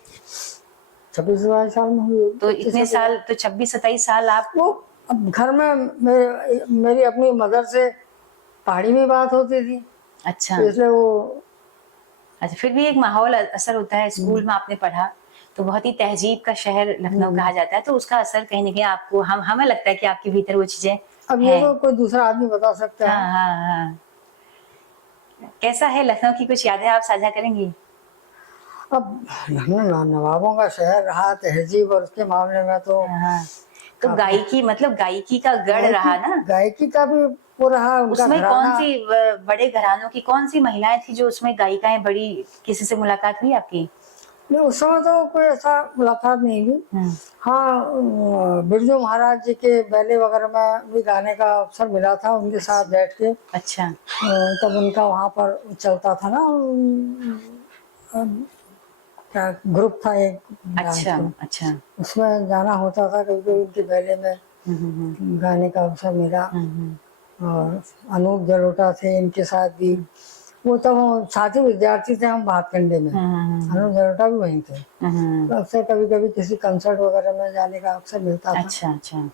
26-22 साल में हुई। तो इतने साल तो 26-27 साल आप वो अब घर में मेरी अपनी मदर से पहाड़ी में बात होती थी, अच्छा। तो इसलिए वो अच्छा, फिर भी एक माहौल असर होता है। स्कूल में आपने पढ़ा तो बहुत ही तहजीब का शहर लखनऊ कहा जाता है, तो उसका असर कहीं ना कहीं आपको, हमें लगता है कि आपके भीतर वो चीजें अब ये हैं। तो कोई दूसरा आदमी बता सकता हाँ, है। हाँ, हाँ। कैसा है लखनऊ की, कुछ यादें आप साझा करेंगी? अब लखनऊ नवाबों का शहर रहा, तहजीब और उसके मामले में तो हाँ, हाँ। तो काफी गायकी, मतलब गायकी का गढ़ रहा ना गायकी का भी वो रहा, उनका उसमें। कौन घराना। सी बड़े घरानों की कौन सी महिलाएं थी जो उसमें गायिकाएं बड़ी? किसी से मुलाकात हुई आपकी? नहीं, उस समय तो कोई ऐसा मुलाकात नहीं हुई। हम्म। हाँ, बिरजू महाराज जी के बैले वगैरह में भी गाने का अवसर मिला था, उनके साथ बैठ के। अच्छा। तब उनका वहाँ पर चलता था ना, क्या ग्रुप था एक डांस अच्छा। ग्रुप, अच्छा। उसमें जाना होता था। कभी कभी उनके बैले में गाने का अवसर मिला। और अनूप जलोटा थे इनके साथ भी। वो तब हम साथी विद्यार्थी थे हम भातखंडे में। अनूप जलोटा भी वहीं थे। तो अक्सर कभी कभी किसी कंसर्ट वगैरह में जाने का अवसर मिलता था। अच्छा। अच्छा।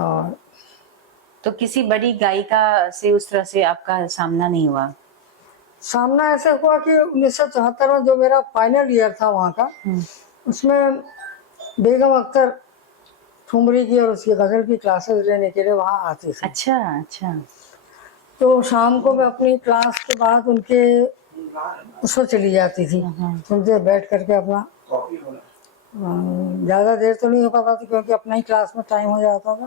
और तो किसी बड़ी गायिका से उस तरह से आपका सामना नहीं हुआ? सामना ऐसे हुआ कि 1974 में जो मेरा फाइनल ईयर था वहाँ का, उसमें बेगम अख्तर ठुमरी की और उसकी गजल की क्लासेस लेने के लिए वहाँ आती थी। अच्छा। अच्छा। तो शाम को मैं अपनी क्लास के बाद उनके उसमें चली जाती थी, उनसे बैठ करके अपना ज़्यादा देर तो नहीं हो पाता था क्योंकि अपना ही क्लास में टाइम हो जाता था।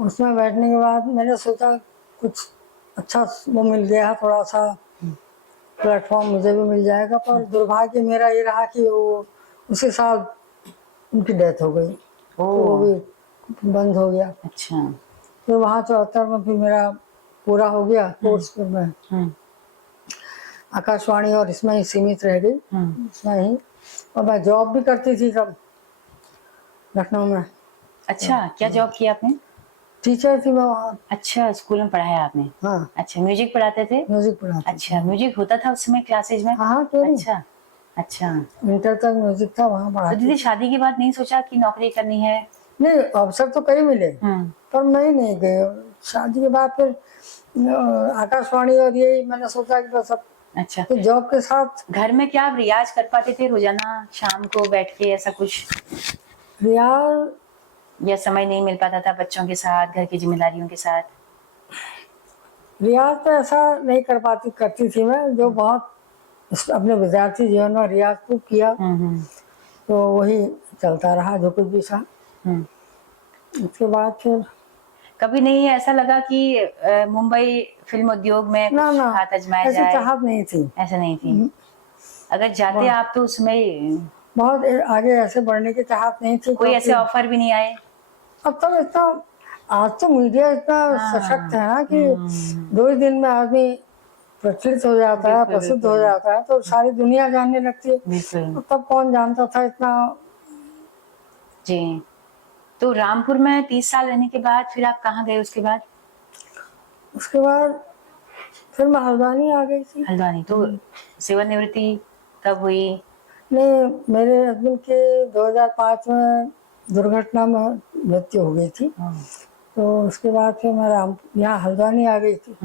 उसमें बैठने के बाद मैंने सोचा कुछ अच्छा वो मिल गया, थोड़ा सा प्लेटफॉर्म मुझे भी मिल जाएगा। पर दुर्भाग्य मेरा ये रहा कि वो उसी साल उनकी डेथ हो गई, तो वो ओह। भी बंद हो गया। अच्छा। फिर वहाँ 74 में फिर मेरा पूरा हो गया कोर्स। फिर मैं आकाशवाणी और इसमें ही सीमित रह गई, इसमें ही। और मैं जॉब भी करती थी तब लखनऊ में। अच्छा, क्या जॉब किया आपने? टीचर थी मैं वहाँ। अच्छा, स्कूल में पढ़ाया आपने? हाँ, अच्छा, म्यूजिक पढ़ाते थे? म्यूजिक पढ़ाती थी। अच्छा, म्यूजिक होता था उस समय क्लासेज में? हाँ क्यों नहीं, अच्छा। अच्छा। इंटर तक म्यूजिक था, वहाँ तो पढ़ाती दीदी, थी। शादी के बाद नहीं सोचा कि नौकरी करनी है? नहीं, अवसर तो कई मिले पर मैं ही नहीं गई। शादी के बाद फिर आकाशवाणी और यही मैंने सोचा कि बस अब अच्छा। तो जॉब के साथ। घर में क्या आप रियाज कर पाते थे रोजाना शाम को बैठ के, ऐसा कुछ? रियाज या समय नहीं मिल पाता था बच्चों के साथ, घर की जिम्मेदारियों के साथ? रियाज तो ऐसा नहीं कर पाती, करती थी मैं जो बहुत अपने विद्यार्थी जीवन में रियाज खूब किया। तो वही चलता रहा जो कुछ भी था। उसके बाद फिर कभी नहीं ऐसा लगा कि मुंबई फिल्म उद्योग में ना कुछ ना हाथ आजमाया ऐसी जाए? चाहत नहीं थी। ऐसा नहीं थी। अगर जाते बहुत आप तो उसमें बहुत आगे ऐसे बढ़ने की चाहत नहीं थी, कोई ऐसे क्योंकि ऑफर भी नहीं आए? अब तो इतना, आज तो मीडिया इतना सशक्त है ना कि 2 ही दिन में आदमी प्रचलित हो जाता है, बिल्कुल प्रसिद्ध हो बिल्कुल जाता है, तो सारी दुनिया जानने लगती है। बिल्कुल। तो तब कौन जानता था इतना। जी। तो रामपुर में 30 साल रहने के बाद फिर आप कहाँ गए उसके बाद? उसके बाद फिर मैं हल्द्वानी आ गई थी। हल्द्वानी। तो सेवानिवृत्ति कब हुई? नहीं, मेरे हस्बैंड के 2005 में दुर्घटना में मृत्यु हो गई थी। तो उसके बाद फिर मैं यहाँ हल्द्वानी आ गई थी।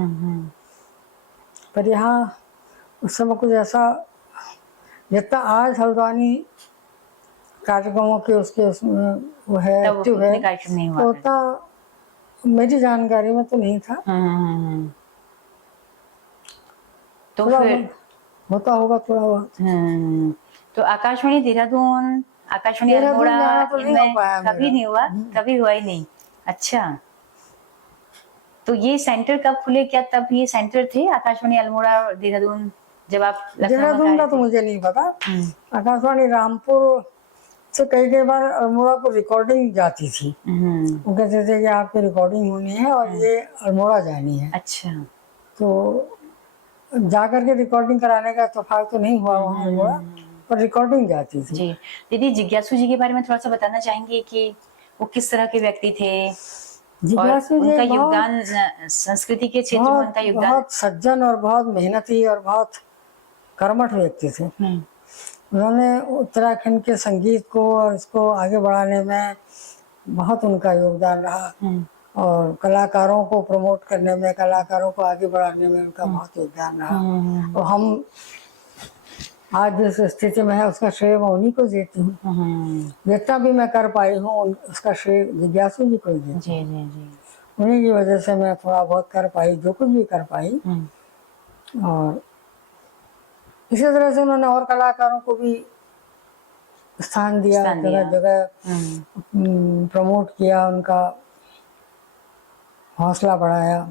पर यहाँ उस समय कुछ ऐसा, जितना आज हल्द्वानी कार्यक्रमों के उसके उसमें वो है, तब एक्टिव है, उतने कार्यक्रम नहीं हुआ तो करते। उतना मेरी जानकारी में तो नहीं था। तो थोड़ा फिर बहुत होता होगा, थोड़ा बहुत। तो आकाशवाणी देहरादून, आकाशवाणी देहरादून अल्मोड़ा, जाना तो नहीं हो इनमें पाया कभी मेरा। नहीं हुआ? कभी हुआ ही नहीं। अच्छा। तो ये सेंटर कब खुले? क्या तब ये सेंटर थे आकाशवाणी अल्मोड़ा और देहरादून जब आप लखनऊ में देहरादून का गए तो थे? मुझे नहीं पता। आकाशवाणी रामपुर से कई बार अल्मोड़ा को रिकॉर्डिंग जाती थी। वो कहते थे कि आपकी रिकॉर्डिंग होनी है और ये अल्मोड़ा जानी है। अच्छा। तो जाकर के रिकॉर्डिंग कराने का इत्तेफाक तो नहीं हुआ वहाँ अल्मोड़ा, पर रिकॉर्डिंग जाती थी। जी। दीदी, जिज्ञासु जी के बारे में थोड़ा सा बताना चाहेंगे कि वो किस तरह के व्यक्ति थे और जिज्ञासु जी उनका बहुत योगदान संस्कृति के क्षेत्र में उनका योगदान? बहुत सज्जन और बहुत मेहनती और बहुत कर्मठ व्यक्ति थे। उन्होंने उत्तराखंड के संगीत को और इसको आगे बढ़ाने में बहुत उनका योगदान रहा, और कलाकारों को प्रमोट करने में, कलाकारों को आगे बढ़ाने में उनका बहुत योगदान रहा। और हम आज जिस स्थिति में है उसका श्रेय मैं उन्हीं को देती हूँ। जितना भी मैं कर पाई हूँ उसका श्रेय जिज्ञासु जी को ही देती हूँ। जी जी जी। उन्हीं की वजह से मैं थोड़ा बहुत कर पाई, जो कुछ भी कर पाई। और इसी तरह से उन्होंने और कलाकारों को भी स्थान दिया, जगह जगह प्रमोट किया, उनका हौसला बढ़ाया।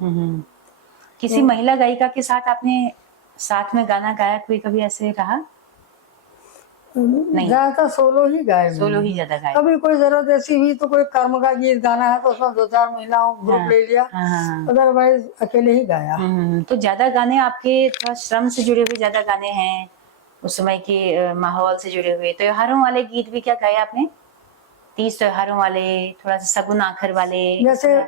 किसी महिला गायिका के साथ आपने साथ में गाना गाया? कोई कभी ऐसे रहा? नहीं, ज्यादातर सोलो ही गाए। सोलो ही ज्यादा गाए। कभी कोई जरूरत ऐसी हुई तो कोई कर्म का गीत गाना है तो उसमें 2-4 महिलाओं ग्रुप ले लिया, अदरवाइज अकेले ही गाया। तो ज्यादा गाने आपके थोड़ा श्रम से जुड़े हुए ज्यादा गाने हैं, उस समय के माहौल से जुड़े हुए? त्योहारों वाले गीत भी क्या गाए आपने? 30 त्योहारों वाले, थोड़ा सा सगुन आखिर वाले, जैसे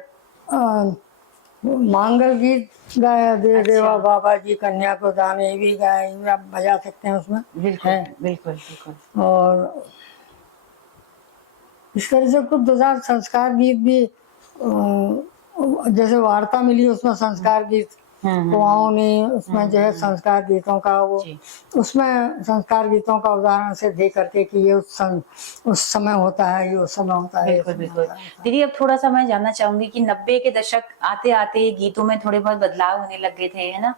मांगल गीत गाया, दे देवा बाबा जी कन्या को दान, ये भी गाया, ये भी आप बजा सकते हैं उसमें। बिल्कुल बिल्कुल बिल्कुल। और इस तरह से कुछ 2-4 संस्कार गीत भी, जैसे वार्ता मिली उसमें संस्कार गीत कुआओं ने, उसमें जो है संस्कार गीतों का वो, उसमें संस्कार गीतों का उदाहरण से दे करके कि ये उस समय होता है, ये उस समय होता है। बिल्कुल बिल्कुल। दीदी, अब थोड़ा सा मैं जानना चाहूंगी कि 90 के दशक आते आते गीतों में थोड़े बहुत बदलाव होने लग गए थे, है ना?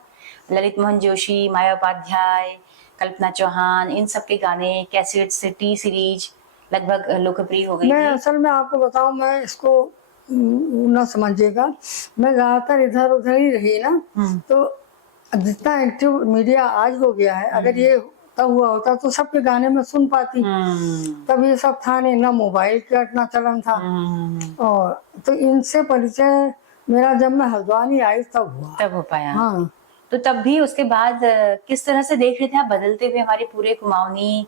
ललित मोहन जोशी, माया उपाध्याय, कल्पना चौहान, इन सब के गाने कैसेट से टी सीरीज लगभग लोकप्रिय हो गई थी। असल में आपको बताऊं, मैं इसको न समझिएगा, मैं ज्यादातर इधर उधर ही रही ना, तो जितना एक्टिव मीडिया आज हो गया है, अगर ये तब हुआ होता तो सबके गाने में सुन पाती। तब ये सब था नहीं, ना मोबाइल का इतना चलन था। और तो इनसे परिचय मेरा जब मैं हल्द्वानी आई तब हो पाया। हाँ। तो तब भी उसके बाद किस तरह से देख रहे थे आप बदलते हुए हमारे पूरे कुमाऊनी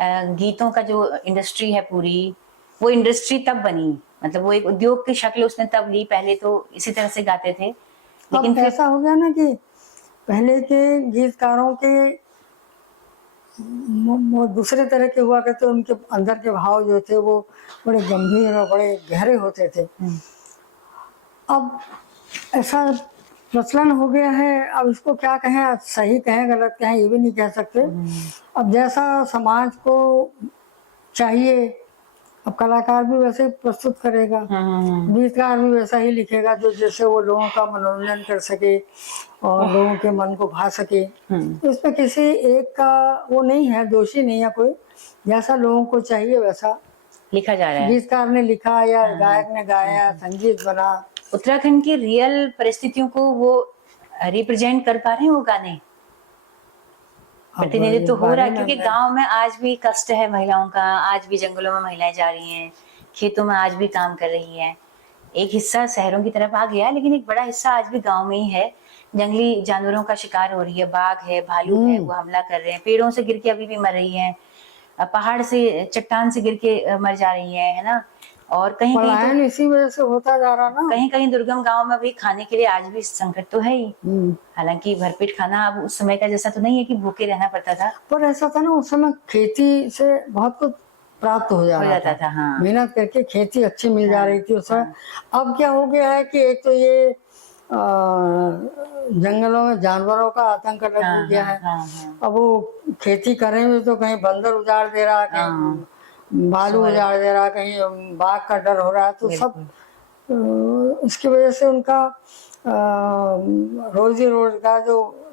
गीतों का जो इंडस्ट्री है पूरी, वो इंडस्ट्री तब बनी, मतलब वो एक उद्योग की शक्ल उसने तब ली। पहले तो इसी तरह से गाते थे, लेकिन फिर ऐसा हो गया ना कि पहले के गीतकारों के वो दूसरे तरह के हुआ करते, उनके अंदर के भाव जो थे वो बड़े गंभीर और बड़े गहरे होते थे। अब ऐसा प्रचलन हो गया है, अब इसको क्या कहें, सही कहें गलत कहें ये भी नहीं कह सकते। अब जैसा समाज को चाहिए, अब कलाकार भी वैसे ही प्रस्तुत करेगा, गीतकार भी वैसा ही लिखेगा जो जैसे वो लोगों का मनोरंजन कर सके और लोगों के मन को भा सके। इसमें किसी एक का वो नहीं है, दोषी नहीं है कोई, जैसा लोगों को चाहिए वैसा लिखा जा रहा है। गीतकार ने लिखा या गायक ने गाया, संगीत बना। उत्तराखंड की रियल परिस्थितियों को वो रिप्रेजेंट कर पा रहे हैं वो गाने, अब प्रतिनिधित्व इस हो रहा बारे है, में क्योंकि मैं- गांव में आज भी कष्ट है महिलाओं का, आज भी जंगलों में महिलाएं जा रही हैं, खेतों में आज भी काम कर रही हैं। एक हिस्सा शहरों की तरफ आ गया है, लेकिन एक बड़ा हिस्सा आज भी गांव में ही है। जंगली जानवरों का शिकार हो रही है, बाघ है, भालू है, वो हमला कर रहे हैं, पेड़ों से गिर के अभी भी मर रही हैं, पहाड़ से, चट्टान से गिर के मर जा रही है ना। और कहीं कहीं पलायन इसी वजह से होता जा रहा तो ना। कहीं कहीं दुर्गम गांव में भी खाने के लिए आज भी संकट तो है ही। हालांकि भरपेट खाना अब उस समय का जैसा तो नहीं है कि भूखे रहना पड़ता था। पर ऐसा था ना उस समय, खेती से बहुत कुछ प्राप्त हो जा रहा था, हाँ। मेहनत करके खेती अच्छी मिल जा रही थी उस समय। अब क्या हो गया है कि एक तो ये जंगलों में जानवरों का आतंक अलग हो गया है। अब वो खेती करेंगे तो कहीं बंदर उजाड़ दे रहा है, कहीं भालू उजाड़ दे रहा है, कहीं बाघ का डर हो रहा है, तो सब इसकी वजह से उनका रोजी रोजगार जो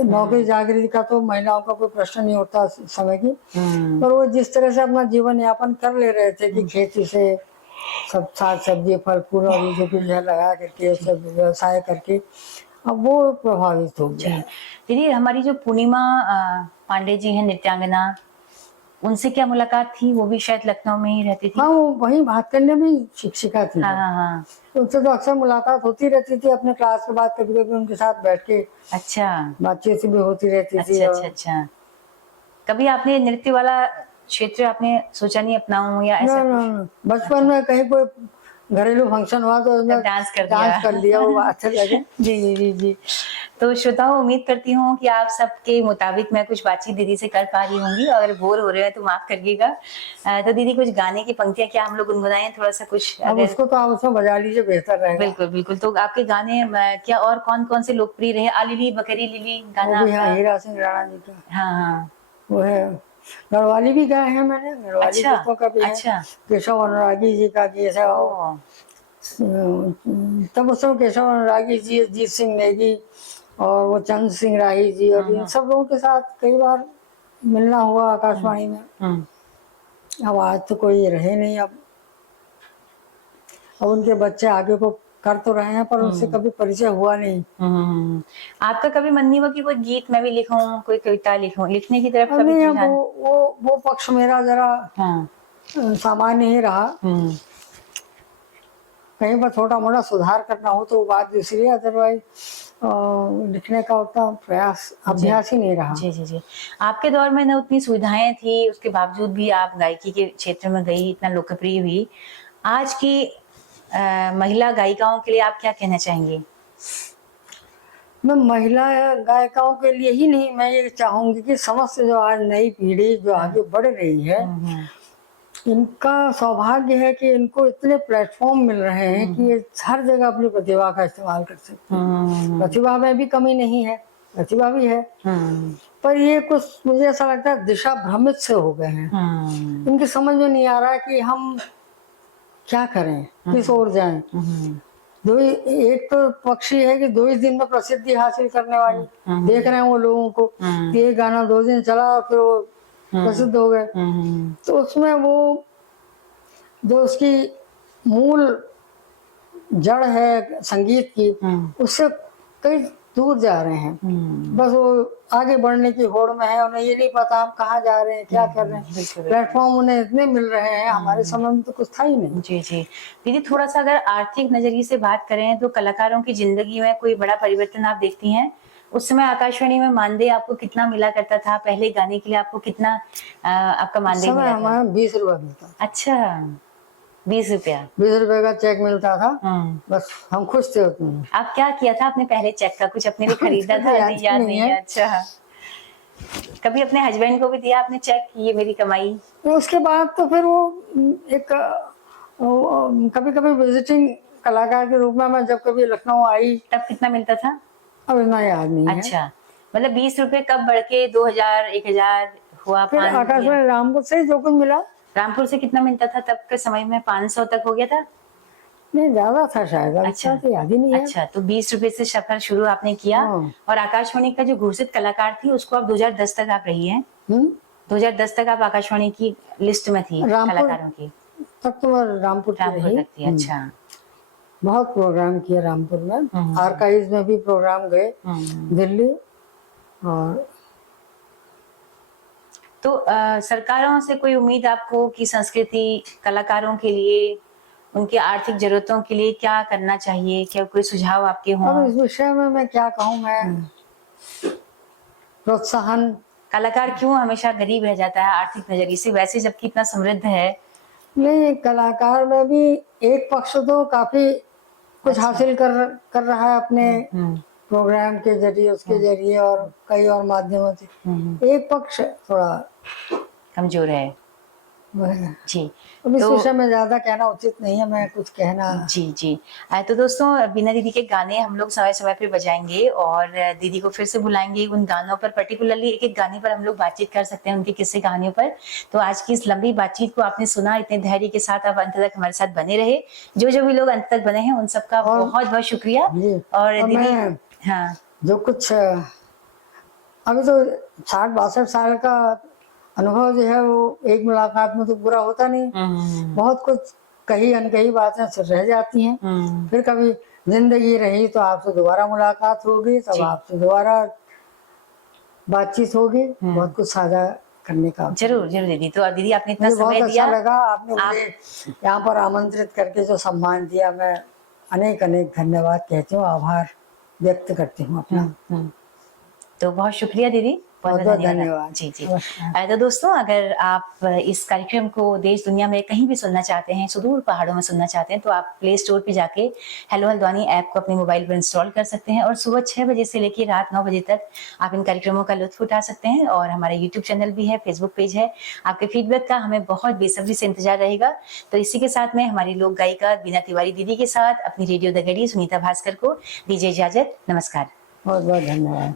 नौकरी चाकरी का तो महिलाओं का कोई प्रश्न नहीं होता उस समय की। पर वो जिस तरह से अपना जीवन यापन कर ले रहे थे कि खेती से सब साग सब्जी फल फूल और ये जो कुछ है लगा करके सब व्यवसाय करके, अब वो प्रभावित हो गया। दीदी, हमारी जो पूर्णिमा पांडे जी हैं, नृत्यांगना, उनसे क्या मुलाकात थी? वो भी शायद लखनऊ में ही रहती थी। हाँ, वो वहीं भातकंडे में शिक्षिका थी। हाँ। उनसे तो अक्सर मुलाकात होती रहती थी अपने क्लास के बाद, कभी कभी उनके साथ बैठ के अच्छा बातचीत भी होती रहती थी। अच्छा। कभी आपने नृत्य वाला क्षेत्र आपने सोचा नहीं अपनाऊं या ऐसा कुछ? बचपन में कहीं कोई घरेलू फंक्शन हुआ तो उसमें डांस कर लिया, वो अच्छा लगे। जी। तो श्रोताओं, उम्मीद करती हूँ कि आप सबके मुताबिक मैं कुछ बातचीत दीदी से कर पा रही होंगी। अगर बोर हो रहे हैं तो माफ करिएगा। तो दीदी, कुछ गाने की पंक्तियां क्या हम लोग गुनगुनाएं थोड़ा सा कुछ? अब उसको तो आप उसमें बजा लीजिए, बेहतर रहेगा। बिल्कुल। तो आपके गाने क्या और कौन कौन से लोकप्रिय रहे? आलिली बकरी लिली गाना वो भी, हाँ, आपका? हीरा सिंह राणा जी का हाँ। वो है। गढ़वाली भी गाए हैं मैंने, गढ़वाली अच्छा, गीतों का भी है। अच्छा। केशव अनुरागी जी का गीत है। तब उस समय केशव अनुरागी जी, अजीत सिंह नेगी और वो चंद सिंह राही जी और इन सब लोगों के साथ कई बार मिलना हुआ आकाशवाणी में। अब आज तो कोई रहे नहीं। अब उनके बच्चे आगे को कर तो रहे हैं, पर उनसे कभी परिचय हुआ नहीं। आपका कभी मन नहीं हुआ कि कोई गीत मैं भी लिखूं, कोई कविता लिखूं, लिखने की तरफ कभी नहीं, रुझान? वो पक्ष मेरा जरा सामान्य ही रहा। कहीं पर छोटा मोटा सुधार करना हो तो वो बात दूसरी है, अदरवाइज लिखने का उतना प्रयास अभ्यास ही नहीं रहा। जी। आपके दौर में न उतनी सुविधाएं थी, उसके बावजूद भी आप गायकी के क्षेत्र में गई, इतना लोकप्रिय हुई। आज की महिला गायिकाओं के लिए आप क्या कहना चाहेंगे? मैं महिला गायिकाओं के लिए ही नहीं, मैं ये चाहूंगी कि समस्त जो आज नई पीढ़ी जो आगे बढ़ रही है, इनका सौभाग्य है कि इनको इतने प्लेटफॉर्म मिल रहे हैं कि ये हर जगह अपनी प्रतिभा का इस्तेमाल कर सकते हैं। प्रतिभा में भी कमी नहीं है, प्रतिभा भी है, पर ये कुछ मुझे ऐसा लगता है दिशा भ्रमित से हो गए हैं। इनकी समझ में नहीं आ रहा है कि हम क्या करें, किस ओर जाएं। एक तो पक्षी है कि 2 ही दिन में प्रसिद्धि हासिल करने वाली, देख रहे हैं वो लोगों को कि ये गाना 2 दिन चला और फिर वो प्रसिद्ध हो गए। तो उसमें वो जो उसकी मूल जड़ है संगीत की, उससे कई दूर जा रहे हैं। बस वो आगे बढ़ने की होड़ में है, उन्हें ये नहीं पता हम कहाँ जा रहे हैं, क्या कर रहे हैं। प्लेटफॉर्म उन्हें इतने मिल रहे हैं, हमारे समय में तो कुछ था ही नहीं। जी दीदी, थोड़ा सा अगर आर्थिक नजरिए से बात करें तो कलाकारों की जिंदगी में कोई बड़ा परिवर्तन आप देखती हैं? उस समय आकाशवाणी में मानदेय आपको कितना मिला करता था? पहले गाने के लिए आपको कितना आपका मानदेय मिला था? हमारा 20 रुपया मिलता। अच्छा, 20 रुपया? 20 रुपए का चेक मिलता था, बस हम खुश थे उसमें। आप क्या किया था अपने पहले चेक का? कुछ अपने लिए खरीदा था? याद नहीं है। अच्छा, कभी अपने हस्बैंड को भी दिया आपने चेक, ये मेरी कमाई? उसके बाद तो फिर वो एक कभी कभी विजिटिंग कलाकार के रूप में मैं जब कभी लखनऊ आई, तब कितना मिलता था? अब इतना याद नहीं है। अच्छा, मतलब 20 रुपए कब बढ़ के 2000, 1000 हुआ? फिर आकाशवाणी रामपुर से जो कुछ मिला। रामपुर से कितना मिलता था तब के समय में? 500 तक हो गया था? नहीं, ज्यादा था शायद। अच्छा, तो याद ही नहीं है। अच्छा, तो 20 रुपए से सफर शुरू आपने किया। और आकाशवाणी का जो घोषित कलाकार थी उसको आप 2010 तक आप रही हैं। 2010 तक आप आकाशवाणी की लिस्ट में थी रामपुर कलाकारों की? तक तो मैं रामपुर की रामपुर रही। तक थी, अच्छा। बहुत प्रोग्राम किए रामपुर में, आर्काइव्स में भी प्रोग्राम गए दिल्ली। और तो सरकारों से कोई उम्मीद आपको कि संस्कृति कलाकारों के लिए उनकी आर्थिक जरूरतों के लिए क्या करना चाहिए? क्या कोई सुझाव आपके अब हों? इस विषय में मैं क्या कहूँ, मैं प्रोत्साहन। कलाकार क्यों हमेशा गरीब रह जाता है आर्थिक नजरिए से, वैसे जबकि इतना समृद्ध है? नहीं, कलाकार में भी एक पक्ष तो काफी कुछ अच्छा। हासिल कर रहा है अपने प्रोग्राम के जरिए, उसके जरिए और कई और माध्यमों से। एक पक्ष थोड़ा कमजोर है। वह है। जी। अब इस तो विषय में ज्यादा कहना उचित नहीं है, मैं कुछ कहना। जी जी। तो दोस्तों, बीना दीदी के गाने हम लोग समय समय पे बजाएंगे और दीदी को फिर से बुलाएंगे। उन गानों पर, पर्टिकुलरली एक एक गाने पर हम लोग बातचीत कर सकते हैं, उनके किस्से कहानियों पर। तो आज की इस लंबी बातचीत को आपने सुना, इतने धैर्य के साथ आप अंत तक हमारे साथ बने रहे। जो जो भी लोग अंत तक बने हैं उन सबका बहुत बहुत शुक्रिया। और दीदी, हाँ, जो कुछ अभी तो 60-62 साल का अनुभव जो है वो एक मुलाकात में तो पूरा होता नहीं। बहुत कुछ कही अनकही बातें रह जाती हैं। फिर कभी जिंदगी रही तो आपसे दोबारा मुलाकात होगी, तब आपसे दोबारा बातचीत होगी, बहुत कुछ साझा करने का। जरूर जरूर दीदी। तो दीदी आपने इतना मुझे बहुत समय दिया, अच्छा लगा, आपने मुझे यहाँ पर आमंत्रित करके जो सम्मान दिया, मैं अनेक अनेक धन्यवाद कहती हूँ, आभार व्यक्त करती हूँ अपना। तो बहुत शुक्रिया दीदी, बहुत बहुत धन्यवाद। जी जी। तो दोस्तों, अगर आप इस कार्यक्रम को देश दुनिया में कहीं भी सुनना चाहते हैं, सुदूर पहाड़ों में सुनना चाहते हैं, तो आप प्ले स्टोर पे जाके हेलो हल्द्वानी ऐप को अपने मोबाइल पर इंस्टॉल कर सकते हैं और सुबह 6 बजे से लेकर रात 9 बजे तक आप इन कार्यक्रमों का लुत्फ उठा सकते हैं। और हमारा यूट्यूब चैनल भी है, फेसबुक पेज है। आपके फीडबैक का हमें बहुत बेसब्री से इंतजार रहेगा। तो इसी के साथ में हमारी लोक गायिका बीना तिवारी दीदी के साथ अपनी रेडियो द घड़ी सुनीता भास्कर को दीजिए इजाजत। नमस्कार। बहुत बहुत धन्यवाद।